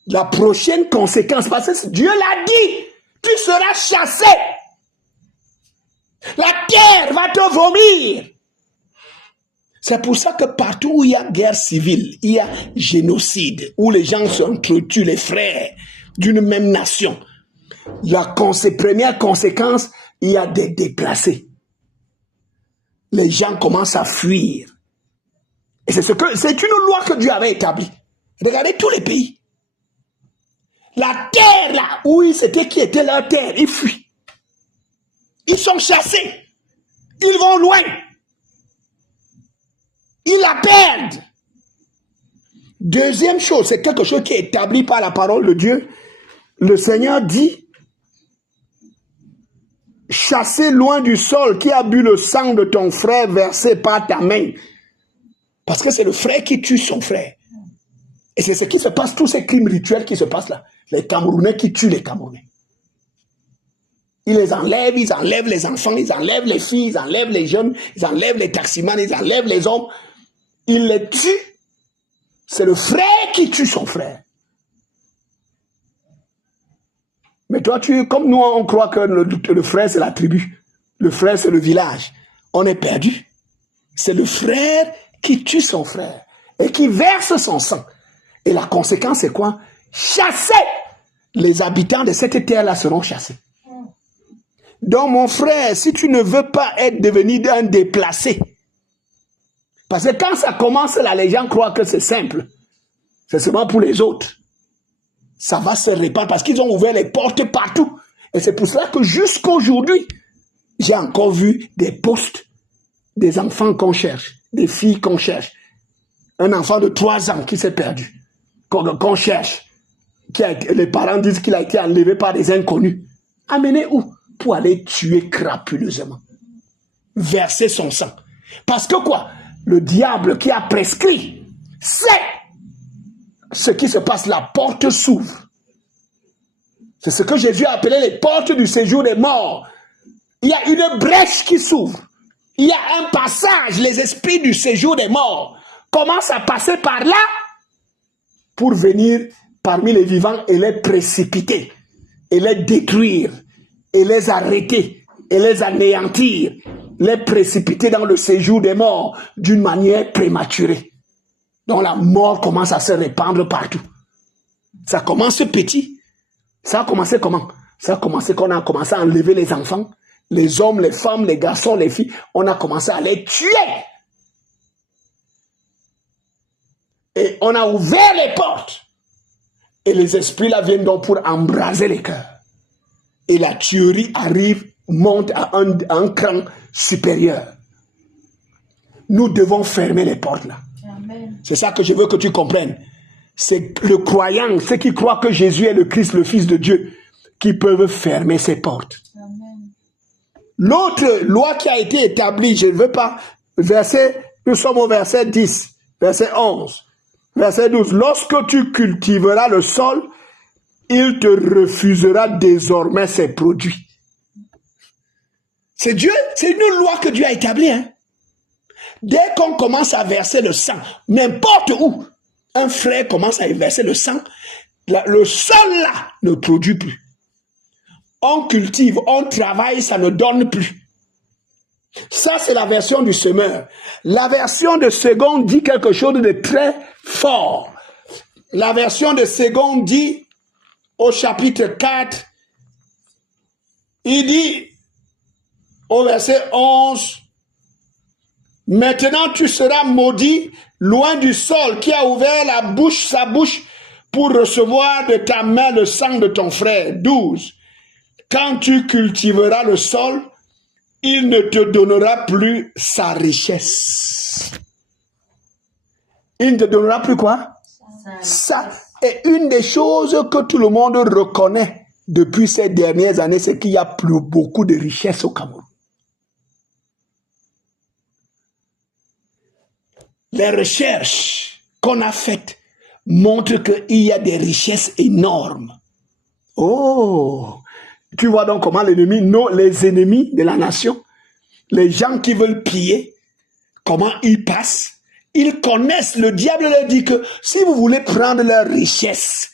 la prochaine conséquence, parce que Dieu l'a dit, tu seras chassé. La terre va te vomir. C'est pour ça que partout où il y a guerre civile, il y a génocide, où les gens s'entretuent, les frères d'une même nation. La première conséquence, il y a des déplacés. Les gens commencent à fuir. Et c'est une loi que Dieu avait établie. Regardez tous les pays. La terre là, qui était leur terre, ils fuient. Ils sont chassés. Ils vont loin. Ils la perdent. Deuxième chose, c'est quelque chose qui est établi par la parole de Dieu. Le Seigneur dit, chassez loin du sol qui a bu le sang de ton frère versé par ta main. Parce que c'est le frère qui tue son frère. Et c'est ce qui se passe, tous ces crimes rituels qui se passent là. Les Camerounais qui tuent les Camerounais. Ils les enlèvent, ils enlèvent les enfants, ils enlèvent les filles, ils enlèvent les jeunes, ils enlèvent les taximans, ils enlèvent les hommes. Ils les tuent. C'est le frère qui tue son frère. Mais toi, comme nous, on croit que le frère, c'est la tribu. Le frère, c'est le village. On est perdu. C'est le frère qui tue son frère et qui verse son sang. Et la conséquence, c'est quoi? Chasser. Les habitants de cette terre-là seront chassés. Donc, mon frère, si tu ne veux pas être devenu un déplacé, parce que quand ça commence là, les gens croient que c'est simple. C'est seulement pour les autres. Ça va se répandre parce qu'ils ont ouvert les portes partout. Et c'est pour cela que jusqu'à aujourd'hui, j'ai encore vu des postes, des enfants qu'on cherche, des filles qu'on cherche. Un enfant de 3 ans qui s'est perdu, qu'on cherche. Les parents disent qu'il a été enlevé par des inconnus. Amené où? Pour aller tuer crapuleusement. Verser son sang. Parce que quoi? Le diable qui a prescrit sait ce qui se passe. La porte s'ouvre. C'est ce que Jésus a appelé les portes du séjour des morts. Il y a une brèche qui s'ouvre. Il y a un passage. Les esprits du séjour des morts commencent à passer par là pour venir parmi les vivants et les précipiter, et les détruire, et les arrêter, et les anéantir, les précipiter dans le séjour des morts d'une manière prématurée. Donc la mort commence à se répandre partout. Ça commence petit. Ça a commencé comment? Ça a commencé qu'on a commencé à enlever les enfants, les hommes, les femmes, les garçons, les filles. On a commencé à les tuer. Et on a ouvert les portes. Et les esprits là viennent donc pour embraser les cœurs. Et la tuerie arrive, monte à un cran supérieur. Nous devons fermer les portes là. C'est ça que je veux que tu comprennes. C'est le croyant, ceux qui croient que Jésus est le Christ, le Fils de Dieu, qui peuvent fermer ces portes. L'autre loi qui a été établie, je ne veux pas, nous sommes au verset 10, verset 11. Verset 12, lorsque tu cultiveras le sol, il te refusera désormais ses produits. C'est Dieu, c'est une loi que Dieu a établie. Hein? Dès qu'on commence à verser le sang, n'importe où, un frère commence à verser le sang, le sol là ne produit plus. On cultive, on travaille, ça ne donne plus. Ça, c'est la version du semeur. La version de seconde dit quelque chose de très fort. La version de seconde dit, au chapitre 4, il dit, au verset 11, « Maintenant tu seras maudit loin du sol qui a ouvert sa bouche pour recevoir de ta main le sang de ton frère. » 12. « Quand tu cultiveras le sol, il ne te donnera plus sa richesse. Il ne te donnera plus quoi? Ça est une des choses que tout le monde reconnaît depuis ces dernières années, c'est qu'il n'y a plus beaucoup de richesses au Cameroun. Les recherches qu'on a faites montrent qu'il y a des richesses énormes. Oh! Tu vois donc comment l'ennemi, les ennemis de la nation, les gens qui veulent piller, comment ils passent. Ils connaissent, le diable leur dit que si vous voulez prendre leur richesse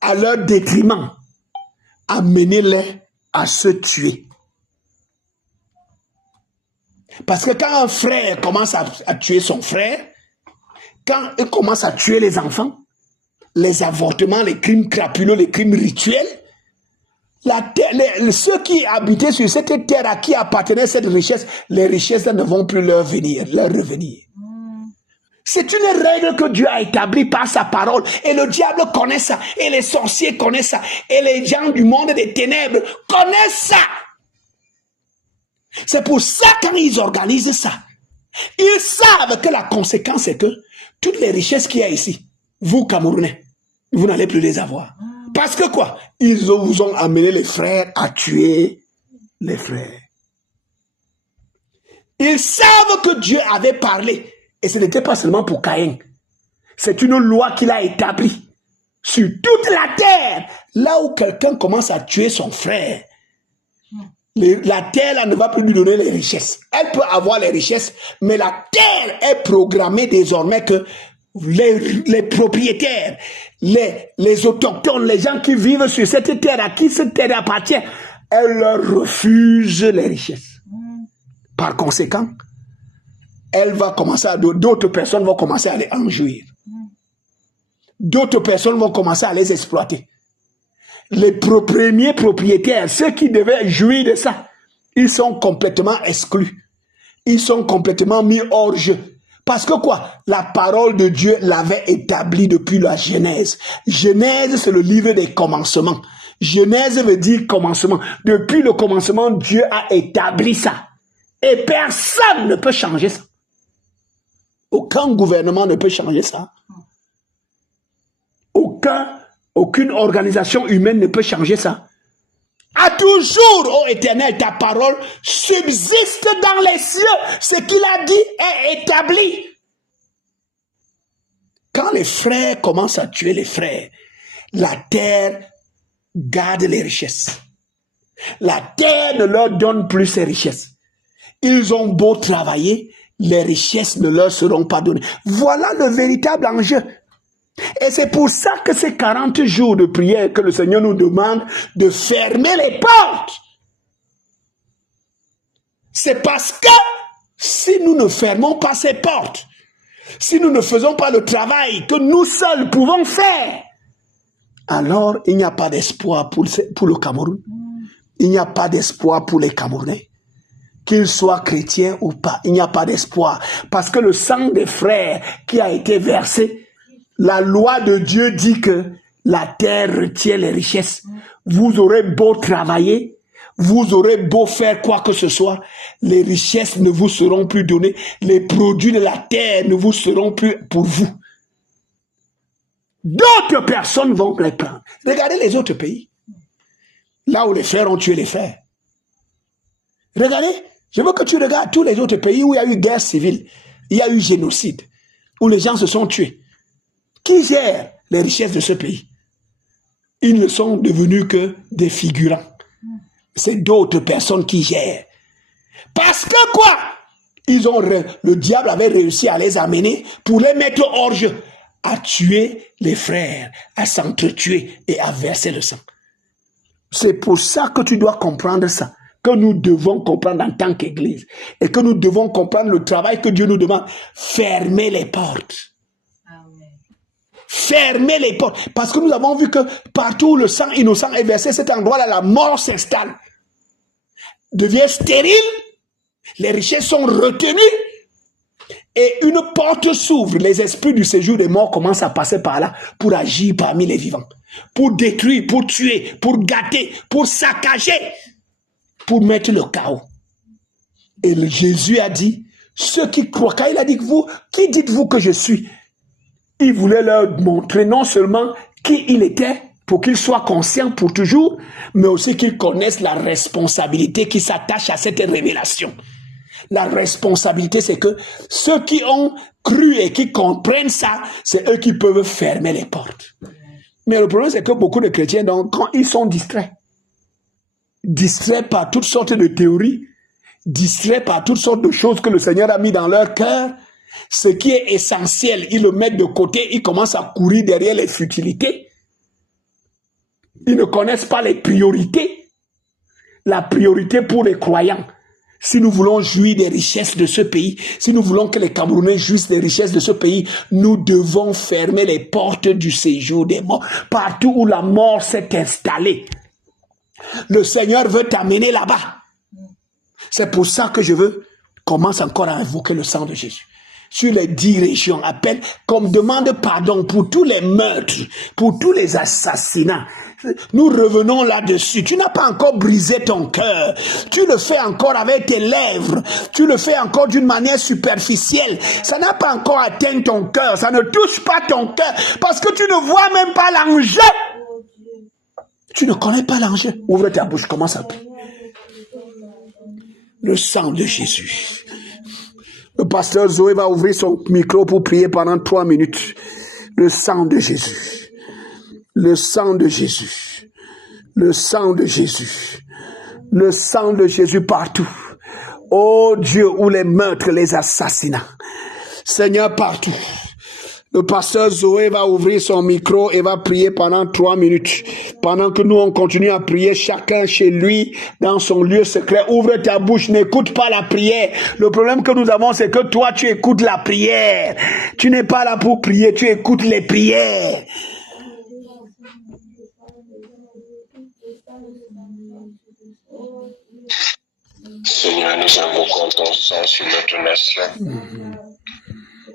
à leur détriment, amenez-les à se tuer. Parce que quand un frère commence à tuer son frère, quand il commence à tuer les enfants, les avortements, les crimes crapuleux, les crimes rituels, ceux qui habitaient sur cette terre à qui appartenait cette richesse, les richesses ne vont plus leur revenir. C'est une règle que Dieu a établie par sa parole. Et le diable connaît ça. Et les sorciers connaissent ça. Et les gens du monde des ténèbres connaissent ça. C'est pour ça quand ils organisent ça, ils savent que la conséquence est que toutes les richesses qu'il y a ici, vous Camerounais, vous n'allez plus les avoir. Parce que quoi? Ils vous ont amené les frères à tuer les frères. Ils savent que Dieu avait parlé. Et ce n'était pas seulement pour Caïn. C'est une loi qu'il a établie sur toute la terre. Là où quelqu'un commence à tuer son frère, la terre là, ne va plus lui donner les richesses. Elle peut avoir les richesses, mais la terre est programmée désormais que les propriétaires, les autochtones, les gens qui vivent sur cette terre, à qui cette terre appartient, elle leur refuse les richesses. Par conséquent, elle va commencer d'autres personnes vont commencer à les en jouir. D'autres personnes vont commencer à les exploiter. Les premiers propriétaires, ceux qui devaient jouir de ça, ils sont complètement exclus. Ils sont complètement mis hors jeu. Parce que quoi? La parole de Dieu l'avait établi depuis la Genèse. Genèse, c'est le livre des commencements. Genèse veut dire commencement. Depuis le commencement, Dieu a établi ça. Et personne ne peut changer ça. Aucun gouvernement ne peut changer ça. Aucune organisation humaine ne peut changer ça. À toujours, ô Éternel, ta parole subsiste dans les cieux. Ce qu'il a dit est établi. Quand les frères commencent à tuer les frères, la terre garde les richesses. La terre ne leur donne plus ses richesses. Ils ont beau travailler, les richesses ne leur seront pas données. Voilà le véritable enjeu. Et c'est pour ça que ces 40 jours de prière que le Seigneur nous demande de fermer les portes. C'est parce que si nous ne fermons pas ces portes, si nous ne faisons pas le travail que nous seuls pouvons faire, alors il n'y a pas d'espoir pour le Cameroun. Il n'y a pas d'espoir pour les Camerounais. Qu'ils soient chrétiens ou pas, il n'y a pas d'espoir. Parce que le sang des frères qui a été versé, la loi de Dieu dit que la terre retient les richesses. Vous aurez beau travailler, vous aurez beau faire quoi que ce soit, les richesses ne vous seront plus données. Les produits de la terre ne vous seront plus pour vous. D'autres personnes vont les prendre. Regardez les autres pays. Là où les frères ont tué les frères. Regardez, je veux que tu regardes tous les autres pays où il y a eu guerre civile, il y a eu génocide, où les gens se sont tués. Qui gère les richesses de ce pays? Ils ne sont devenus que des figurants. C'est d'autres personnes qui gèrent. Parce que quoi? Le diable avait réussi à les amener pour les mettre hors jeu, à tuer les frères, à s'entretuer et à verser le sang. C'est pour ça que tu dois comprendre ça, que nous devons comprendre en tant qu'Église, et que nous devons comprendre le travail que Dieu nous demande. Fermer les portes. Fermez les portes. Parce que nous avons vu que partout où le sang innocent est versé, cet endroit-là, la mort s'installe. Devient stérile. Les richesses sont retenues. Et une porte s'ouvre. Les esprits du séjour des morts commencent à passer par là pour agir parmi les vivants. Pour détruire, pour tuer, pour gâter, pour saccager. pour mettre le chaos. Et Jésus a dit, ceux qui croient, quand il a dit que vous, qui dites-vous que je suis? Il voulait leur montrer non seulement qui il était, pour qu'ils soient conscients pour toujours, mais aussi qu'ils connaissent la responsabilité qui s'attache à cette révélation. La responsabilité, c'est que ceux qui ont cru et qui comprennent ça, c'est eux qui peuvent fermer les portes. Mais le problème, c'est que beaucoup de chrétiens, donc, quand ils sont distraits par toutes sortes de théories, distraits par toutes sortes de choses que le Seigneur a mis dans leur cœur, ce qui est essentiel, ils le mettent de côté, ils commencent à courir derrière les futilités. Ils ne connaissent pas les priorités. La priorité pour les croyants, si nous voulons jouir des richesses de ce pays, si nous voulons que les Camerounais jouissent des richesses de ce pays, nous devons fermer les portes du séjour des morts. Partout où la mort s'est installée, le Seigneur veut t'amener là-bas. C'est pour ça que je commence encore à invoquer le sang de Jésus. Sur les 10 régions, appelle, comme demande pardon pour tous les meurtres, pour tous les assassinats. Nous revenons là-dessus. Tu n'as pas encore brisé ton cœur. Tu le fais encore avec tes lèvres. Tu le fais encore d'une manière superficielle. Ça n'a pas encore atteint ton cœur. Ça ne touche pas ton cœur. Parce que tu ne vois même pas l'enjeu. Tu ne connais pas l'enjeu. Ouvre ta bouche, commence à prier. Le sang de Jésus. Le pasteur Zoé va ouvrir son micro pour prier pendant 3 minutes. Le sang de Jésus. Le sang de Jésus. Le sang de Jésus. Le sang de Jésus partout. Oh Dieu, où les meurtres, les assassinats. Seigneur, partout. Le pasteur Zoé va ouvrir son micro et va prier pendant 3 minutes. Pendant que nous, on continue à prier chacun chez lui, dans son lieu secret. Ouvre ta bouche, n'écoute pas la prière. Le problème que nous avons, c'est que toi, tu écoutes la prière. Tu n'es pas là pour prier, tu écoutes les prières. Seigneur, nous invoquons ton sang sur notre nation.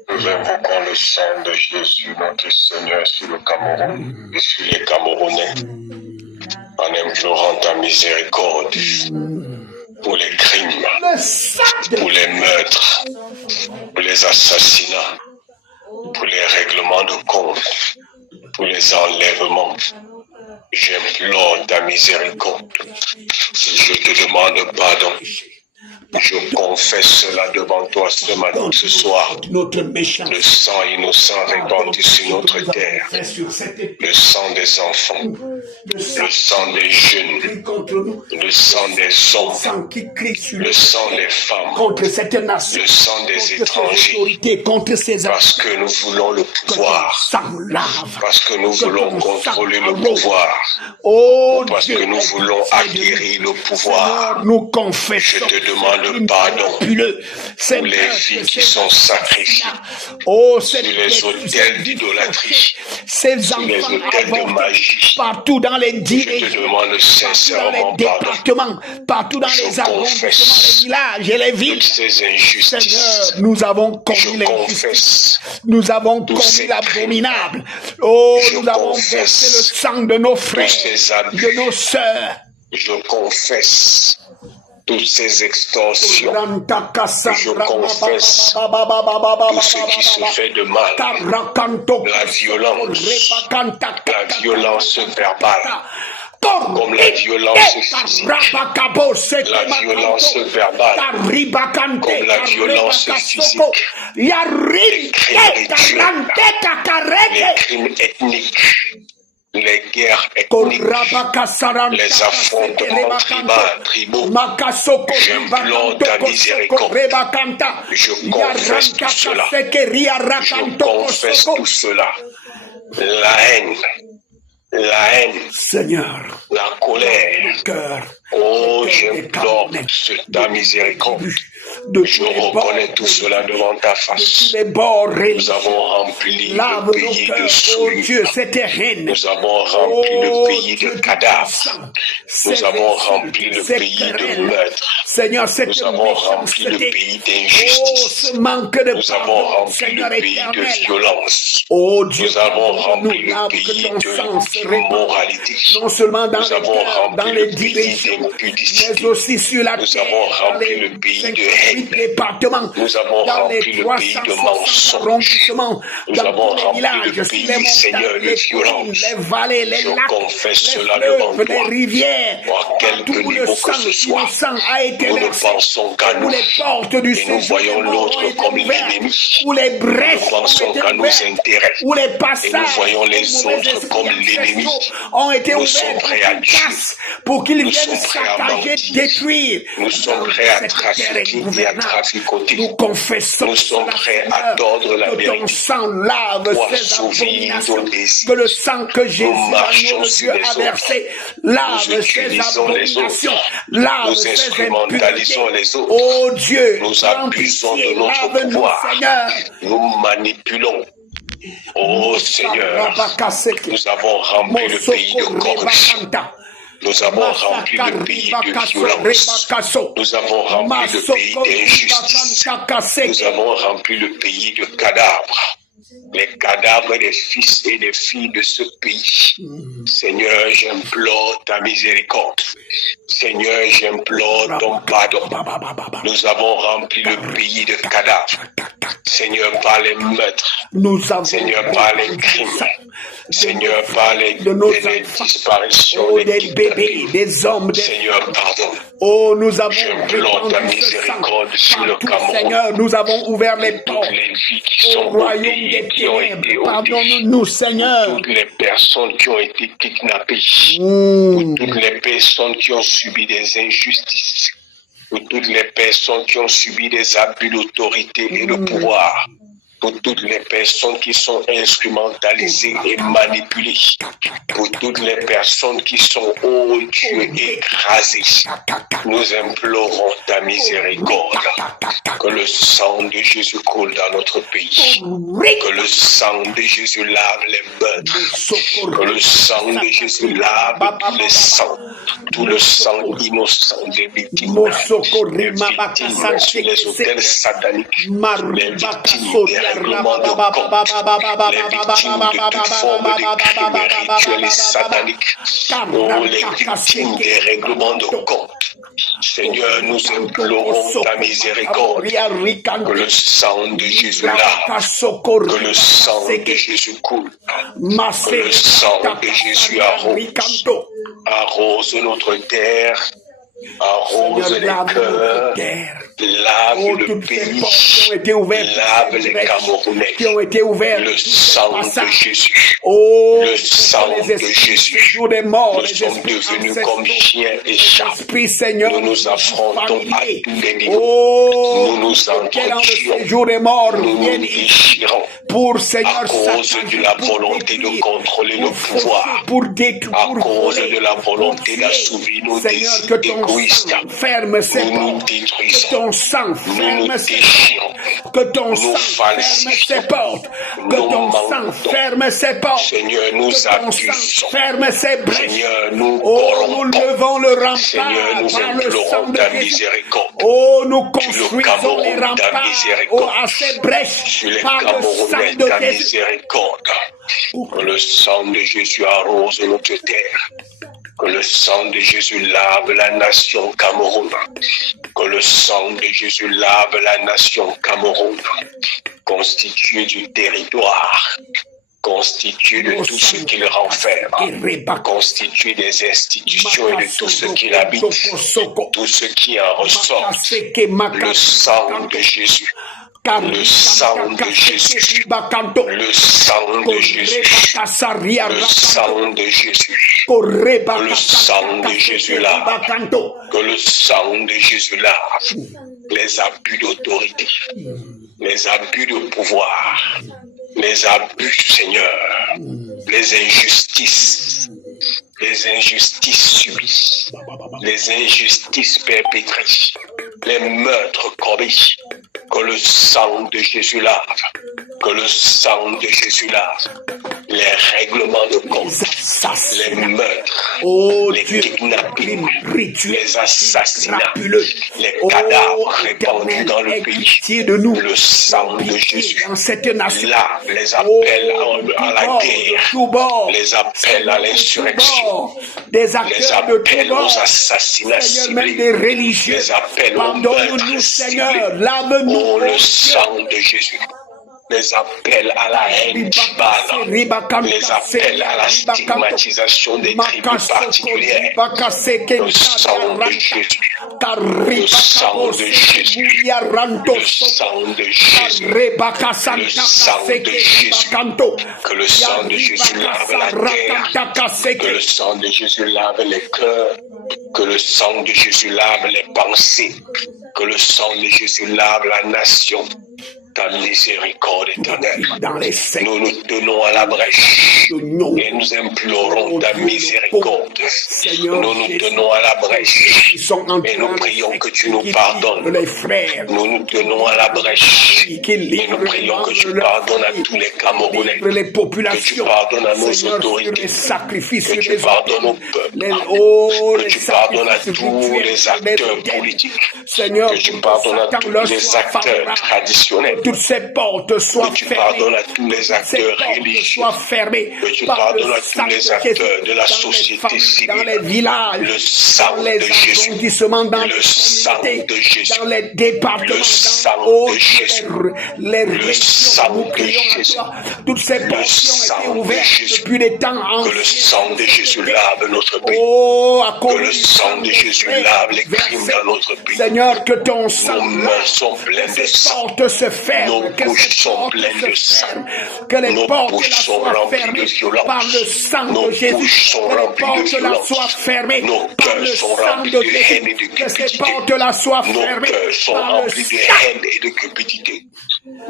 Nous invoquons le sang de Jésus, notre Seigneur, sur le Cameroun et sur les Camerounais, en implorant ta miséricorde pour les crimes, pour les meurtres, pour les assassinats, pour les règlements de compte, pour les enlèvements. J'implore ta miséricorde. Je te demande pardon. Je confesse cela devant toi ce matin, ce soir. Le sang innocent répandu sur notre terre. Le sang des enfants. Le sang des jeunes. Le sang des hommes. Le sang des femmes. Le sang des étrangers. Parce que nous voulons le pouvoir. Parce que nous voulons contrôler le pouvoir. Parce que nous voulons acquérir le pouvoir. Nous confessons. Je te demande pardon pour les vies qui sont sacrifiées sur les autels d'idolâtrie, sur les autels de magie. Partout dans les 10 Je te demande sincèrement départements, partout dans les arrondissements, les villages et les villes. Toutes ces injustices. Seigneur, nous avons commis l'injustice. Nous avons commis l'abominable. Oh, nous avons versé le sang de nos frères, de nos sœurs. Je confesse toutes ces extorsions. Je confesse tout ce qui se fait de mal. La violence verbale. Comme la violence physique, la violence verbale, comme la violence physique, les crimes rituels, les crimes ethniques, les guerres ethniques, les affrontements tribaux. J'implore ta miséricorde. Je confesse tout cela. Je confesse tout cela. La haine, Seigneur, la colère. Oh, j'implore ta miséricorde. de Je tous les bords, reconnais tout cela devant ta de tous face. les bords Nous religieux. avons rempli Lave le nos pays de cœurs, oh souillures. Dieu, c'est terrain. Nous avons rempli le Oh pays Dieu de cadavres. tout-puissant, Nous ces avons rempli insultes, le ces pays de querelles, meurtre. Seigneur, cette Nous avons rempli le méchanceté, pays oh, d'injustice. ce manque de Nous avons pardon, rempli Seigneur le pays de éternel. violence. Oh Dieu, Nous avons pardonne-nous, rempli le lave que pays ton sang se répande, d'immoralité. non seulement dans Nous les avons cœurs, dans rempli les le pays dirigeants, mais d'impudicité. aussi sur la Nous terre, avons dans rempli les le pays de 58 haine. départements, Nous avons dans rempli les le pays de 360 mensonges. arrondissements, Nous dans avons tous les rempli villages, le sur les pays, montagnes, Seigneur, de les collines, violence. les vallées, les Je lacs, confesse les cela devant fleuves, les toi. rivières, À quelque partout où le niveau que sang ce soit, innocent a été nous ne versé, pensons qu'à où nous. les portes du Et nous séjour des voyons morts ont l'autre été comme ouvertes, l'ennemi. où les Nous brèches ont pensons été qu'à nos ouvertes, intérêts. où les Et nous passages voyons aux les mauvais autres esprits comme l'ennemi. ancestraux ont été Nous ouverts sommes pour prêts à qu'ils tuer. passent, pour qu'ils Nous viennent sommes prêts à saccager, mentir. détruire. Nous sommes Dans prêts à cette terre trafiquer et à ingouvernable, traficoter. nous confessons Nous sommes cela, prêts à Seigneur, tordre la que ton vérité sang lave pour ces assouvir abominations, nos désirs. que le sang que Jésus, l'agneau marchons de sur Dieu, les a autres. versé, lave Nous ces utilisons les abominations, autres. lave Nous ces instrumentalisons impurités. les autres. Oh Dieu, Nous prends abusons pitié, de notre lave-nous, pouvoir. Seigneur. Nous manipulons. Oh Seigneur, nous avons rempli le pays de corruption. Nous avons rempli le pays de violence. Nous avons rempli le pays d'injustice. Nous avons rempli le pays de cadavres. Les cadavres des fils et des filles de ce pays. Seigneur, j'implore ta miséricorde. Seigneur, j'implore ton pardon. Nous avons rempli le pays de cadavres. Seigneur, par les meurtres. Seigneur, par les crimes. Seigneur, par les disparitions, des bébés, des hommes, des Seigneur, pardon. Oh, nous avons J'implore ta répandu ce sang miséricorde sur le partout, Cameroun. Seigneur, nous avons ouvert les portes Toutes les vies qui au sont au royaume pays, des qui ont été ténèbres. ôtées. Pardonne-nous, Seigneur. Toutes les personnes qui ont été kidnappées. Mm. Toutes les personnes qui ont subi des injustices. Pour toutes les personnes qui ont subi des abus d'autorité et de pouvoir. Pour toutes les personnes qui sont instrumentalisées et manipulées. Pour toutes les personnes qui sont, oh Dieu, écrasées. Nous implorons ta miséricorde. Que le sang de Jésus coule dans notre pays. Que le sang de Jésus lave les meurtres. Que le sang de Jésus lave tous les sangs. Tout le sang innocent des victimes. Les victimes sur les autels sataniques. Les victimes des règlements de compte. Les victimes de toute forme de crimes rituels sataniques. Oh, les victimes des règlements de compte. Seigneur, nous implorons ta miséricorde. Que le sang de Jésus lave. Que le sang de Jésus coule. Que le sang de Jésus arrose notre terre. Arrose les cœurs, lave le pays, lave les Camerounais, le sang de Jésus, le sang de Jésus. Nous sommes devenus comme chiens et chats. Nous nous affrontons à tous les niveaux. Nous nous entretuons, nous nous déchirons à cause de la volonté de contrôler le pouvoir, à cause de la volonté d'assouvir nos désirs égoïstes. Ferme ses portes, que ton sang ferme ses portes, que ton sang ferme ses portes, que ton sang ferme ses portes, Seigneur, nous abusons, ferme ses brèches. Seigneur, nous nous levons le rempart Seigneur, nous par le sang implorons de ta Jésus. miséricorde. Oh, nous Sur le construisons les Cameroun, ta remparts miséricorde. à ces brèches Sur les par le sang Camerounais, de ta Jésus. miséricorde. Que le sang de Jésus arrose notre terre. Que le sang de Jésus lave la nation Cameroun. Que le sang de Jésus lave la nation Cameroun. Constitué du territoire. Constitué de tout ce qu'il renferme. Constitué des institutions et de tout ce qu'il habite. Tout ce qui en ressort. Le sang de Jésus. Le sang de Jésus, le sang de Jésus, le sang de Jésus, que le sang de Jésus lave, que le sang de Jésus lave les abus d'autorité, les abus de pouvoir, les abus, Seigneur, les injustices subies, les injustices perpétrées. les meurtres commis. Que le sang de Jésus lave. Que le sang de Jésus lave. Les règlements de compte, les meurtres, les kidnappings, les assassinats, les cadavres répandus dans le pays. Le sang de Jésus lave les appels à la guerre, les appels à l'insurrection, les appels aux assassinats ciblés, les appels aux meurtres ciblés. Oh, le sang de Jésus. Les appels à la haine tribale, les appels à la stigmatisation des tribus particulières. Le sang de Jésus. Le sang de Jésus. Le sang de Jésus. Le sang de Jésus. Que le sang de Jésus lave la terre. Que le sang de Jésus lave les cœurs. Que le sang de Jésus lave les pensées. Que le sang de Jésus lave la nation. Ta miséricorde éternelle. Nous nous tenons à la brèche et nous implorons ta miséricorde. Nous nous tenons à la brèche et nous prions que tu nous pardonnes. Nous nous tenons à la brèche et nous prions que tu pardonnes à tous les Camerounais, que tu pardonnes à nos autorités, que tu pardonnes au peuple, que tu pardonnes à tous les acteurs politiques, que tu pardonnes à tous les acteurs traditionnels. Toutes ces portes soient fermées. Que tu pardonnes à tous les acteurs religieux. Que tu pardonnes à tous les acteurs de la société civile. Dans les villages, le sang dans les de Jésus. Le sang de Jésus. Dans les départements, le sang de Jésus. Les le sang de Jésus. Toutes ces portes ont été ouvertes depuis des temps anciens. Que le sang de Jésus lave notre pays. Que le sang de Jésus lave les crimes dans notre pays. Seigneur, que ton sang, nos mains sont pleines de sang. Se ferment, nos bouches sont pleines de sang. Que les nos portes bouches sont remplies de violence. par le sang nos de Jésus. Bouches sont remplies de violence. Soient fermées nos cœurs sont remplis de haine et de cupidité. Que ces portes-là soient fermées. Nos cœurs sont remplis de haine et de cupidité.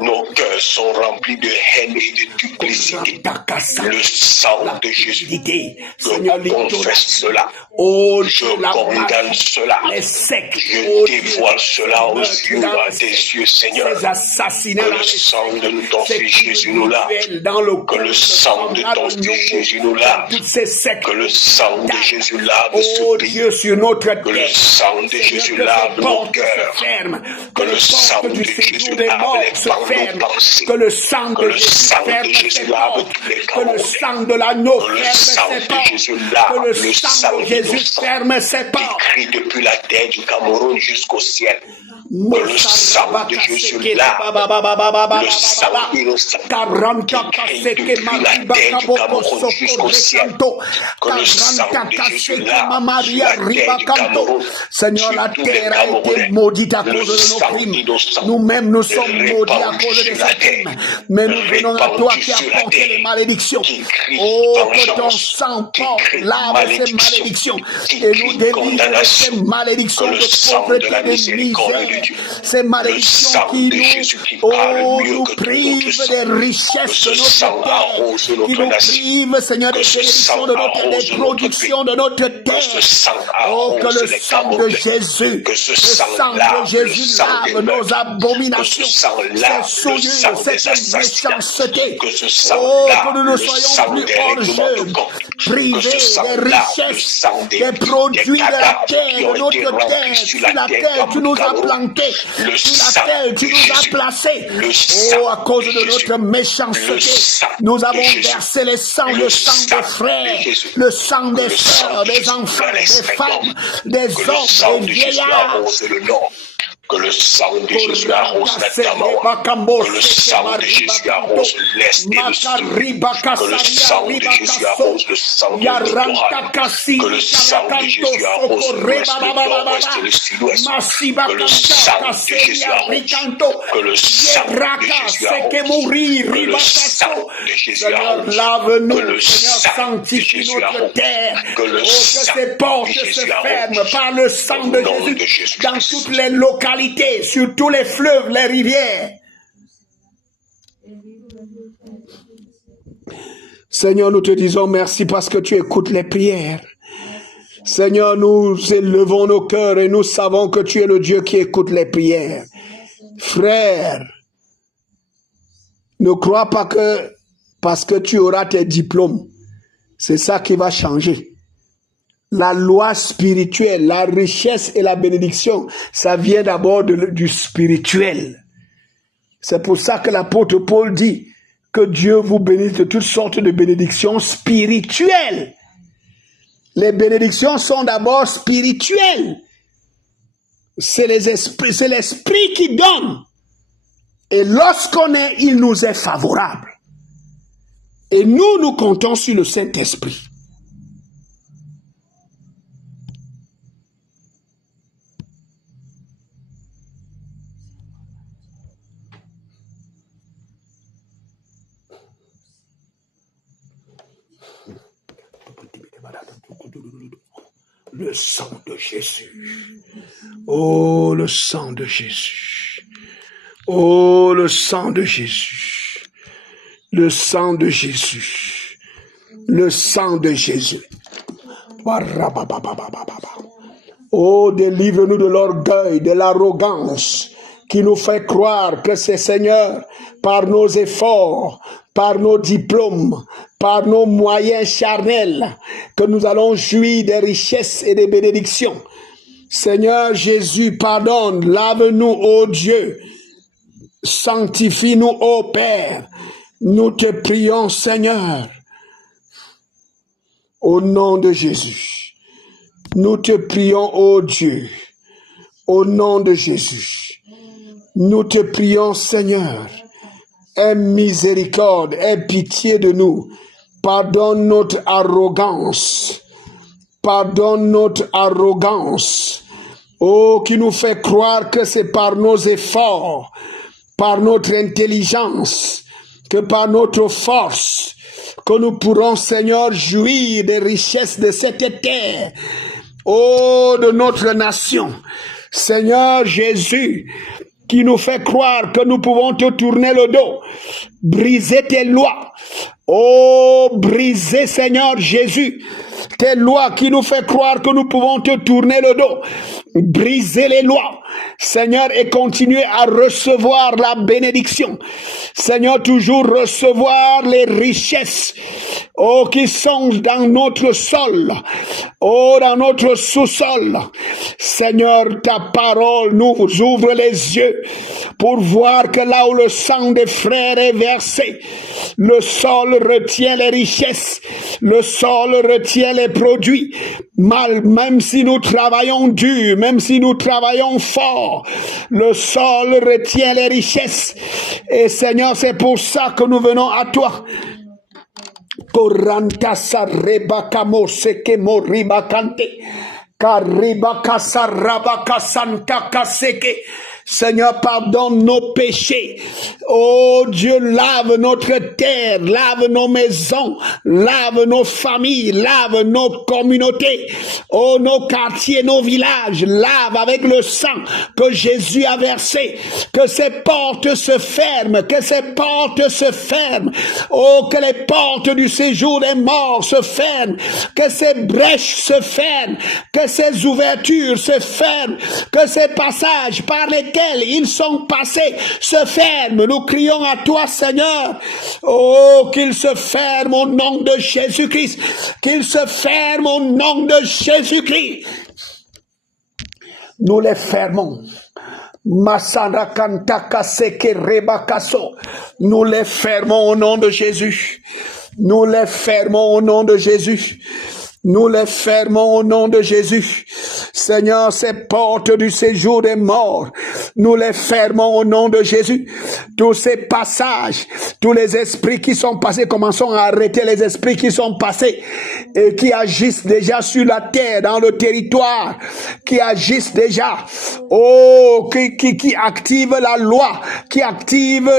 Nos cœurs sont remplis de haine et de duplicité. Le sang de Jésus. Je confesse cela. Je condamne cela. Je dévoile cela aux yeux tes yeux, Seigneur. Que le sang de ton Fils Jésus nous lave. Que le sang de ton Fils Jésus nous lave. Que le sang de Jésus lave ce pays. Que le sang de Jésus lave nos cœurs. Que le sang de Jésus lave les pensées. Que le sang de Jésus lave tous les que le sang de l'agneau ferme ses portes. Que le sang de Jésus ferme ses portes. Écrit depuis la terre du Cameroun jusqu'au ciel. Que le sang de Jésus lave. Le sang innocent. Depuis la terre du Cameroun jusqu'au ciel. Que le sang de Jésus lave. La terre du Cameroun. Seigneur, la terre a été maudite à cause de nos crimes. Nous-mêmes, nous sommes maudits à cause de ces crimes. Mais nous venons à toi qui as porté les malédictions. Oh, que ton sang porte, lave ces malédictions. Et nous délivre de ces malédictions de pauvreté, de misère. Ces malédictions qui nous privent des richesses de notre terre, qui nous privent, Seigneur, des bénédictions de notre terre, des productions de notre terre. Oh, que le sang de Jésus, lave nos abominations, ces souillures, cette méchanceté. Oh, que nous ne soyons plus hors-jeu, privés des richesses, des produits de la terre, de notre terre. Sur la terre, tu nous as plantés. Sur la terre, tu nous as placés. Oh, à cause de notre méchanceté, nous avons versé le sang des frères, le sang des sœurs, des enfants, des femmes, des hommes, des vieillards. Que le sang de Jésus arrose la Tamawa. Que le sang de Jésus arrose l'Est et le Sud. Que le sang de Jésus arrose le sang de l'Oral. Que le sang de Jésus arrose l'Ouest, le Nord-Ouest et le Sud-Ouest. Que le sang de Jésus arrose. Que le sang de Jésus arrose. Que le sang de Jésus arrose. Lave-nous, Que le sang de Jésus arrose. Que le sang ces portes se ferment par le sang de Jésus dans toutes les localités, sur tous les fleuves, les rivières. Seigneur, nous te disons merci parce que tu écoutes les prières. Seigneur, nous élevons nos cœurs et nous savons que tu es le Dieu qui écoute les prières. Frère, ne crois pas que parce que tu auras tes diplômes, c'est ça qui va changer. La loi spirituelle, la richesse et la bénédiction, ça vient d'abord du spirituel. C'est pour ça que l'apôtre Paul dit que Dieu vous bénisse de toutes sortes de bénédictions spirituelles. Les bénédictions sont d'abord spirituelles. C'est l'esprit qui donne. Et lorsqu'on est, il nous est favorable. Et nous comptons sur le Saint-Esprit. Le sang de Jésus. Oh, le sang de Jésus. Oh, le sang de Jésus. Le sang de Jésus. Le sang de Jésus. Oh, délivre-nous de l'orgueil, de l'arrogance qui nous fait croire que c'est Seigneur, par nos efforts, par nos diplômes, par nos moyens charnels, que nous allons jouir des richesses et des bénédictions. Seigneur Jésus, pardonne, lave-nous, ô Dieu, sanctifie-nous, ô Père. Nous te prions, Seigneur, au nom de Jésus. Nous te prions, ô Dieu, au nom de Jésus. Nous te prions, Seigneur, aie miséricorde, aie pitié de nous. Pardonne notre arrogance. Pardonne notre arrogance. Oh, qui nous fait croire que c'est par nos efforts, par notre intelligence, que par notre force, que nous pourrons, Seigneur, jouir des richesses de cette terre. Oh, de notre nation. Seigneur Jésus, qui nous fait croire que nous pouvons te tourner le dos, briser tes lois. Oh, briser, Seigneur Jésus, tes lois qui nous fait croire que nous pouvons te tourner le dos. Briser les lois, Seigneur, et continuer à recevoir la bénédiction. Seigneur, toujours recevoir les richesses, oh, qui sont dans notre sol, oh, dans notre sous-sol. Seigneur, ta parole nous ouvre les yeux pour voir que là où le sang des frères est versé, le sol retient les richesses, le sol retient les produits. Même si nous travaillons dur, même si nous travaillons fort, le sol retient les richesses. Et Seigneur, c'est pour ça que nous venons à toi. Seigneur, pardonne nos péchés. Oh Dieu, lave notre terre, lave nos maisons, lave nos familles, lave nos communautés, oh nos quartiers, nos villages, lave avec le sang que Jésus a versé. Que ces portes se ferment, que ces portes se ferment. Oh, que les portes du séjour des morts se ferment, que ces brèches se ferment, que ces ouvertures se ferment, que ces passages par lesquels ils sont passés se ferment. Nous crions à toi, Seigneur, oh, qu'ils se ferment au nom de Jésus-Christ, qu'ils se ferment au nom de Jésus-Christ. Nous les fermons. Nous les fermons au nom de Jésus. Nous les fermons au nom de Jésus. Nous les fermons au nom de Jésus. Seigneur, ces portes du séjour des morts, nous les fermons au nom de Jésus. Tous ces passages, tous les esprits qui sont passés, commençons à arrêter les esprits qui sont passés et qui agissent déjà sur la terre, dans le territoire, qui agissent déjà, oh, qui activent la loi, qui activent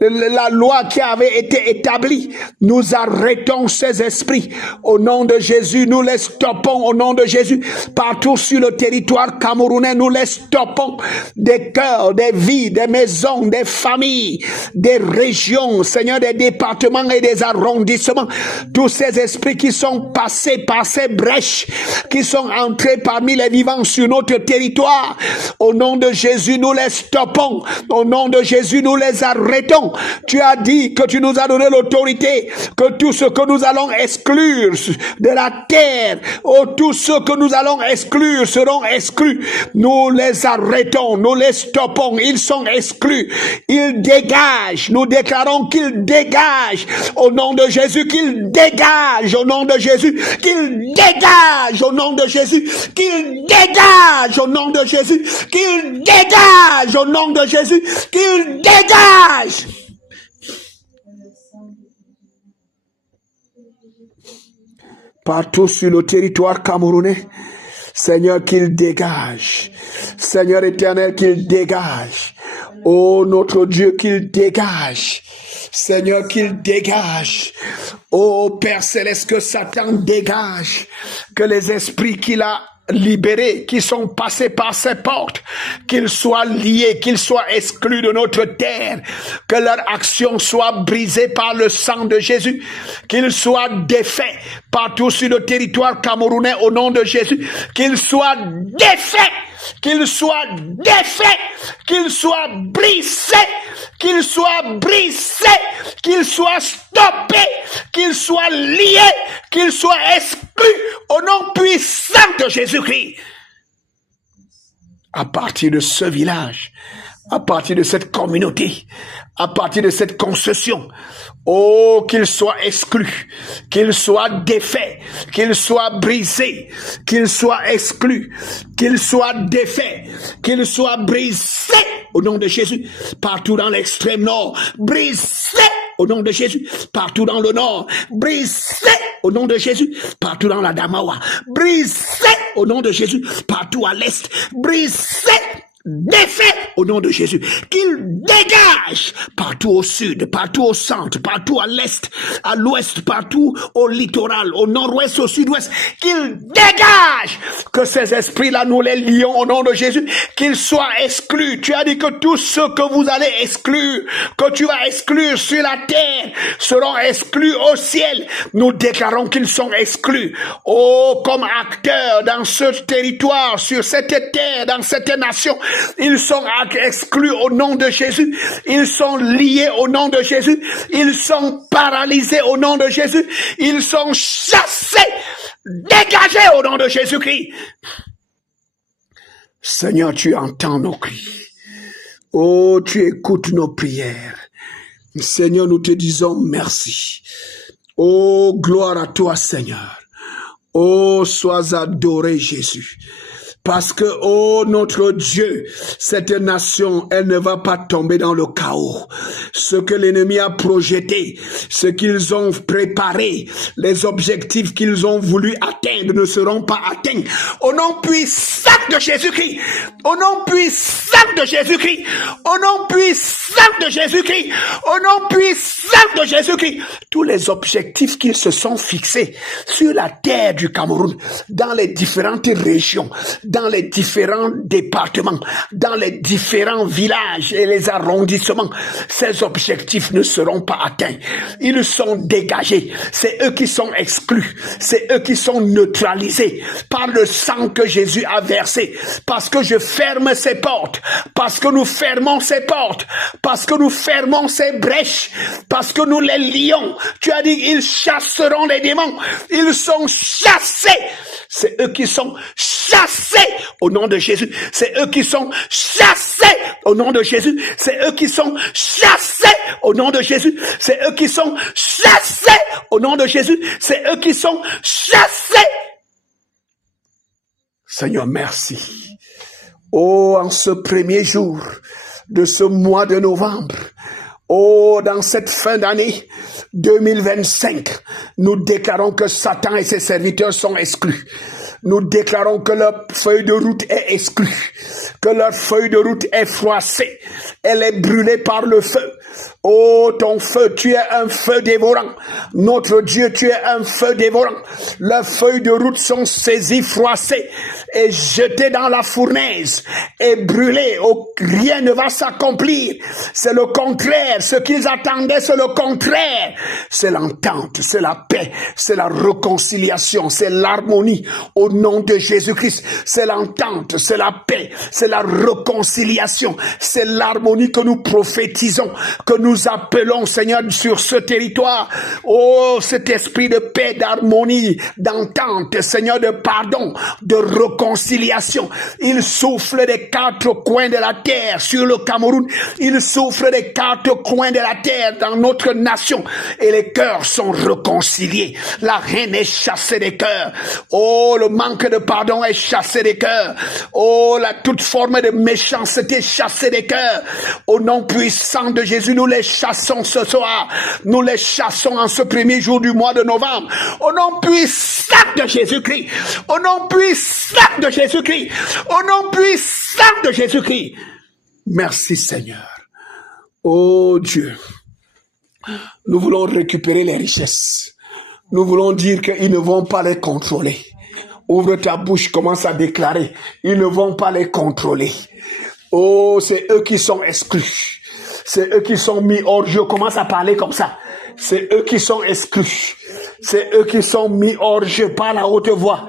la loi qui avait été établie. Nous arrêtons ces esprits au nom de Jésus. Jésus, nous les stoppons au nom de Jésus. Partout sur le territoire camerounais, nous les stoppons. Des cœurs, des vies, des maisons, des familles, des régions, Seigneur, des départements et des arrondissements. Tous ces esprits qui sont passés par ces brèches, qui sont entrés parmi les vivants sur notre territoire. Au nom de Jésus, nous les stoppons. Au nom de Jésus, nous les arrêtons. Tu as dit que tu nous as donné l'autorité, que tout ce que nous allons exclure de la terre, tous ceux que nous allons exclure seront exclus. Nous les arrêtons, nous les stoppons. Ils sont exclus. Ils dégagent. Nous déclarons qu'ils dégagent. Au nom de Jésus, qu'ils dégagent. Au nom de Jésus, qu'ils dégagent. Au nom de Jésus, qu'ils dégagent. Au nom de Jésus, qu'ils dégagent. Au nom de Jésus, qu'ils dégagent. Partout sur le territoire camerounais, Seigneur, qu'il dégage. Seigneur éternel, qu'il dégage. Oh, notre Dieu, qu'il dégage. Seigneur, qu'il dégage. Oh, Père Céleste, que Satan dégage. Que les esprits qu'il a libérés, qui sont passés par ces portes, qu'ils soient liés, qu'ils soient exclus de notre terre, que leur action soit brisée par le sang de Jésus, qu'ils soient défaits partout sur le territoire camerounais au nom de Jésus, qu'ils soient défaits, qu'ils soient défaits, qu'ils soient brisés, qu'ils soient brisés, qu'ils soient stoppés, qu'ils soient liés, qu'ils soient exclus au nom puissant de Jésus-Christ. À partir de ce village, à partir de cette communauté, à partir de cette concession, oh, qu'ils soient exclus, qu'ils soient défaits, qu'ils soient brisés, qu'ils soient exclus, qu'ils soient défaits, qu'ils soient brisés au nom de Jésus, partout dans l'extrême nord, brisés au nom de Jésus, partout dans le nord, brisés au nom de Jésus, partout dans la Damawa, brisés au nom de Jésus, partout à l'est, brisés, défait au nom de Jésus, qu'il dégage partout au sud, partout au centre, partout à l'est, à l'ouest, partout au littoral, au nord-ouest, au sud-ouest, qu'il dégage, que ces esprits-là, nous les lions au nom de Jésus, qu'ils soient exclus. Tu as dit que tous ceux que vous allez exclure, que tu vas exclure sur la terre, seront exclus au ciel. Nous déclarons qu'ils sont exclus. Oh, comme acteurs dans ce territoire, sur cette terre, dans cette nation, ils sont exclus au nom de Jésus. Ils sont liés au nom de Jésus. Ils sont paralysés au nom de Jésus. Ils sont chassés, dégagés au nom de Jésus-Christ. Seigneur, tu entends nos cris. Oh, tu écoutes nos prières. Seigneur, nous te disons merci. Oh, gloire à toi, Seigneur. Oh, sois adoré, Jésus. Parce que, oh notre Dieu, cette nation, elle ne va pas tomber dans le chaos. Ce que l'ennemi a projeté, ce qu'ils ont préparé, les objectifs qu'ils ont voulu atteindre ne seront pas atteints. Au nom puissant de Jésus-Christ, au nom puissant de Jésus-Christ, au nom puissant de Jésus-Christ, au nom puissant de Jésus-Christ, tous les objectifs qu'ils se sont fixés sur la terre du Cameroun, dans les différentes régions, dans les différents départements, dans les différents villages et les arrondissements, ces objectifs ne seront pas atteints. Ils sont dégagés. C'est eux qui sont exclus. C'est eux qui sont neutralisés par le sang que Jésus a versé. Parce que je ferme ces portes. Parce que nous fermons ces portes. Parce que nous fermons ces brèches. Parce que nous les lions. Tu as dit, ils chasseront les démons. Ils sont chassés. C'est eux qui sont chassés au nom de Jésus. C'est eux qui sont chassés au nom de Jésus. C'est eux qui sont chassés au nom de Jésus. C'est eux qui sont chassés au nom de Jésus. C'est eux qui sont chassés. Seigneur, merci. Oh, en ce premier jour de ce mois de novembre, oh, dans cette fin d'année 2025, nous déclarons que Satan et ses serviteurs sont exclus. Nous déclarons que leur feuille de route est exclue, que leur feuille de route est froissée, elle est brûlée par le feu. Oh, ton feu, tu es un feu dévorant. Notre Dieu, tu es un feu dévorant. Leurs feuilles de route sont saisies, froissées et jetées dans la fournaise et brûlées. Oh, rien ne va s'accomplir. C'est le contraire. Ce qu'ils attendaient, c'est le contraire. C'est l'entente, c'est la paix, c'est la réconciliation, c'est l'harmonie au nom de Jésus-Christ. C'est l'entente, c'est la paix, c'est la réconciliation, c'est l'harmonie que nous prophétisons, que nous appelons, Seigneur, sur ce territoire. Oh, cet esprit de paix, d'harmonie, d'entente, Seigneur, de pardon, de réconciliation. Il souffle des quatre coins de la terre sur le Cameroun. Il souffle des quatre coins de la terre dans notre nation. Et les cœurs sont réconciliés. La haine est chassée des cœurs. Oh, le manque de pardon est chassé des cœurs. Oh, toute forme de méchanceté chassée des cœurs. Au nom puissant de Jésus, nous les chassons ce soir. Nous les chassons en ce premier jour du mois de novembre. Au nom puissant de Jésus-Christ. Au nom puissant de Jésus-Christ. Au nom puissant de Jésus-Christ. Merci Seigneur. Oh Dieu. Nous voulons récupérer les richesses. Nous voulons dire qu'ils ne vont pas les contrôler. Ouvre ta bouche, commence à déclarer. Ils ne vont pas les contrôler. Oh, c'est eux qui sont exclus. C'est eux qui sont mis hors jeu. Commence à parler comme ça. C'est eux qui sont exclus. C'est eux qui sont mis hors jeu par la haute voix.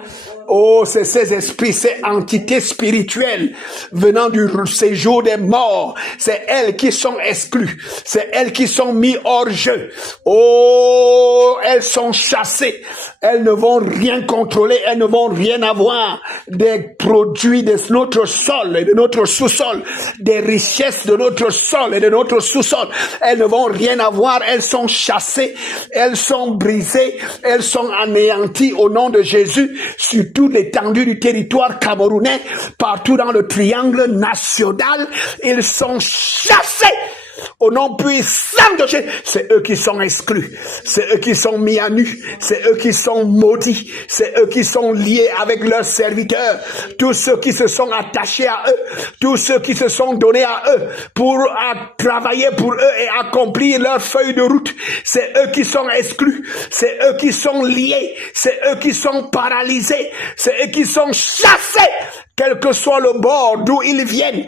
Oh, c'est ces esprits, ces entités spirituelles venant du séjour des morts. C'est elles qui sont exclues. C'est elles qui sont mises hors jeu. Oh, elles sont chassées. Elles ne vont rien contrôler. Elles ne vont rien avoir des produits de notre sol et de notre sous-sol, des richesses de notre sol et de notre sous-sol. Elles ne vont rien avoir. Elles sont chassées. Elles sont brisées. Elles sont anéanties au nom de Jésus sur toute l'étendue du territoire camerounais, partout dans le triangle national. Ils sont chassés au nom puissant de Jésus. C'est eux qui sont exclus. C'est eux qui sont mis à nu. C'est eux qui sont maudits. C'est eux qui sont liés avec leurs serviteurs. Tous ceux qui se sont attachés à eux. Tous ceux qui se sont donnés à eux pour travailler pour eux et accomplir leur feuille de route. C'est eux qui sont exclus. C'est eux qui sont liés. C'est eux qui sont paralysés. C'est eux qui sont chassés. Quel que soit le bord d'où ils viennent.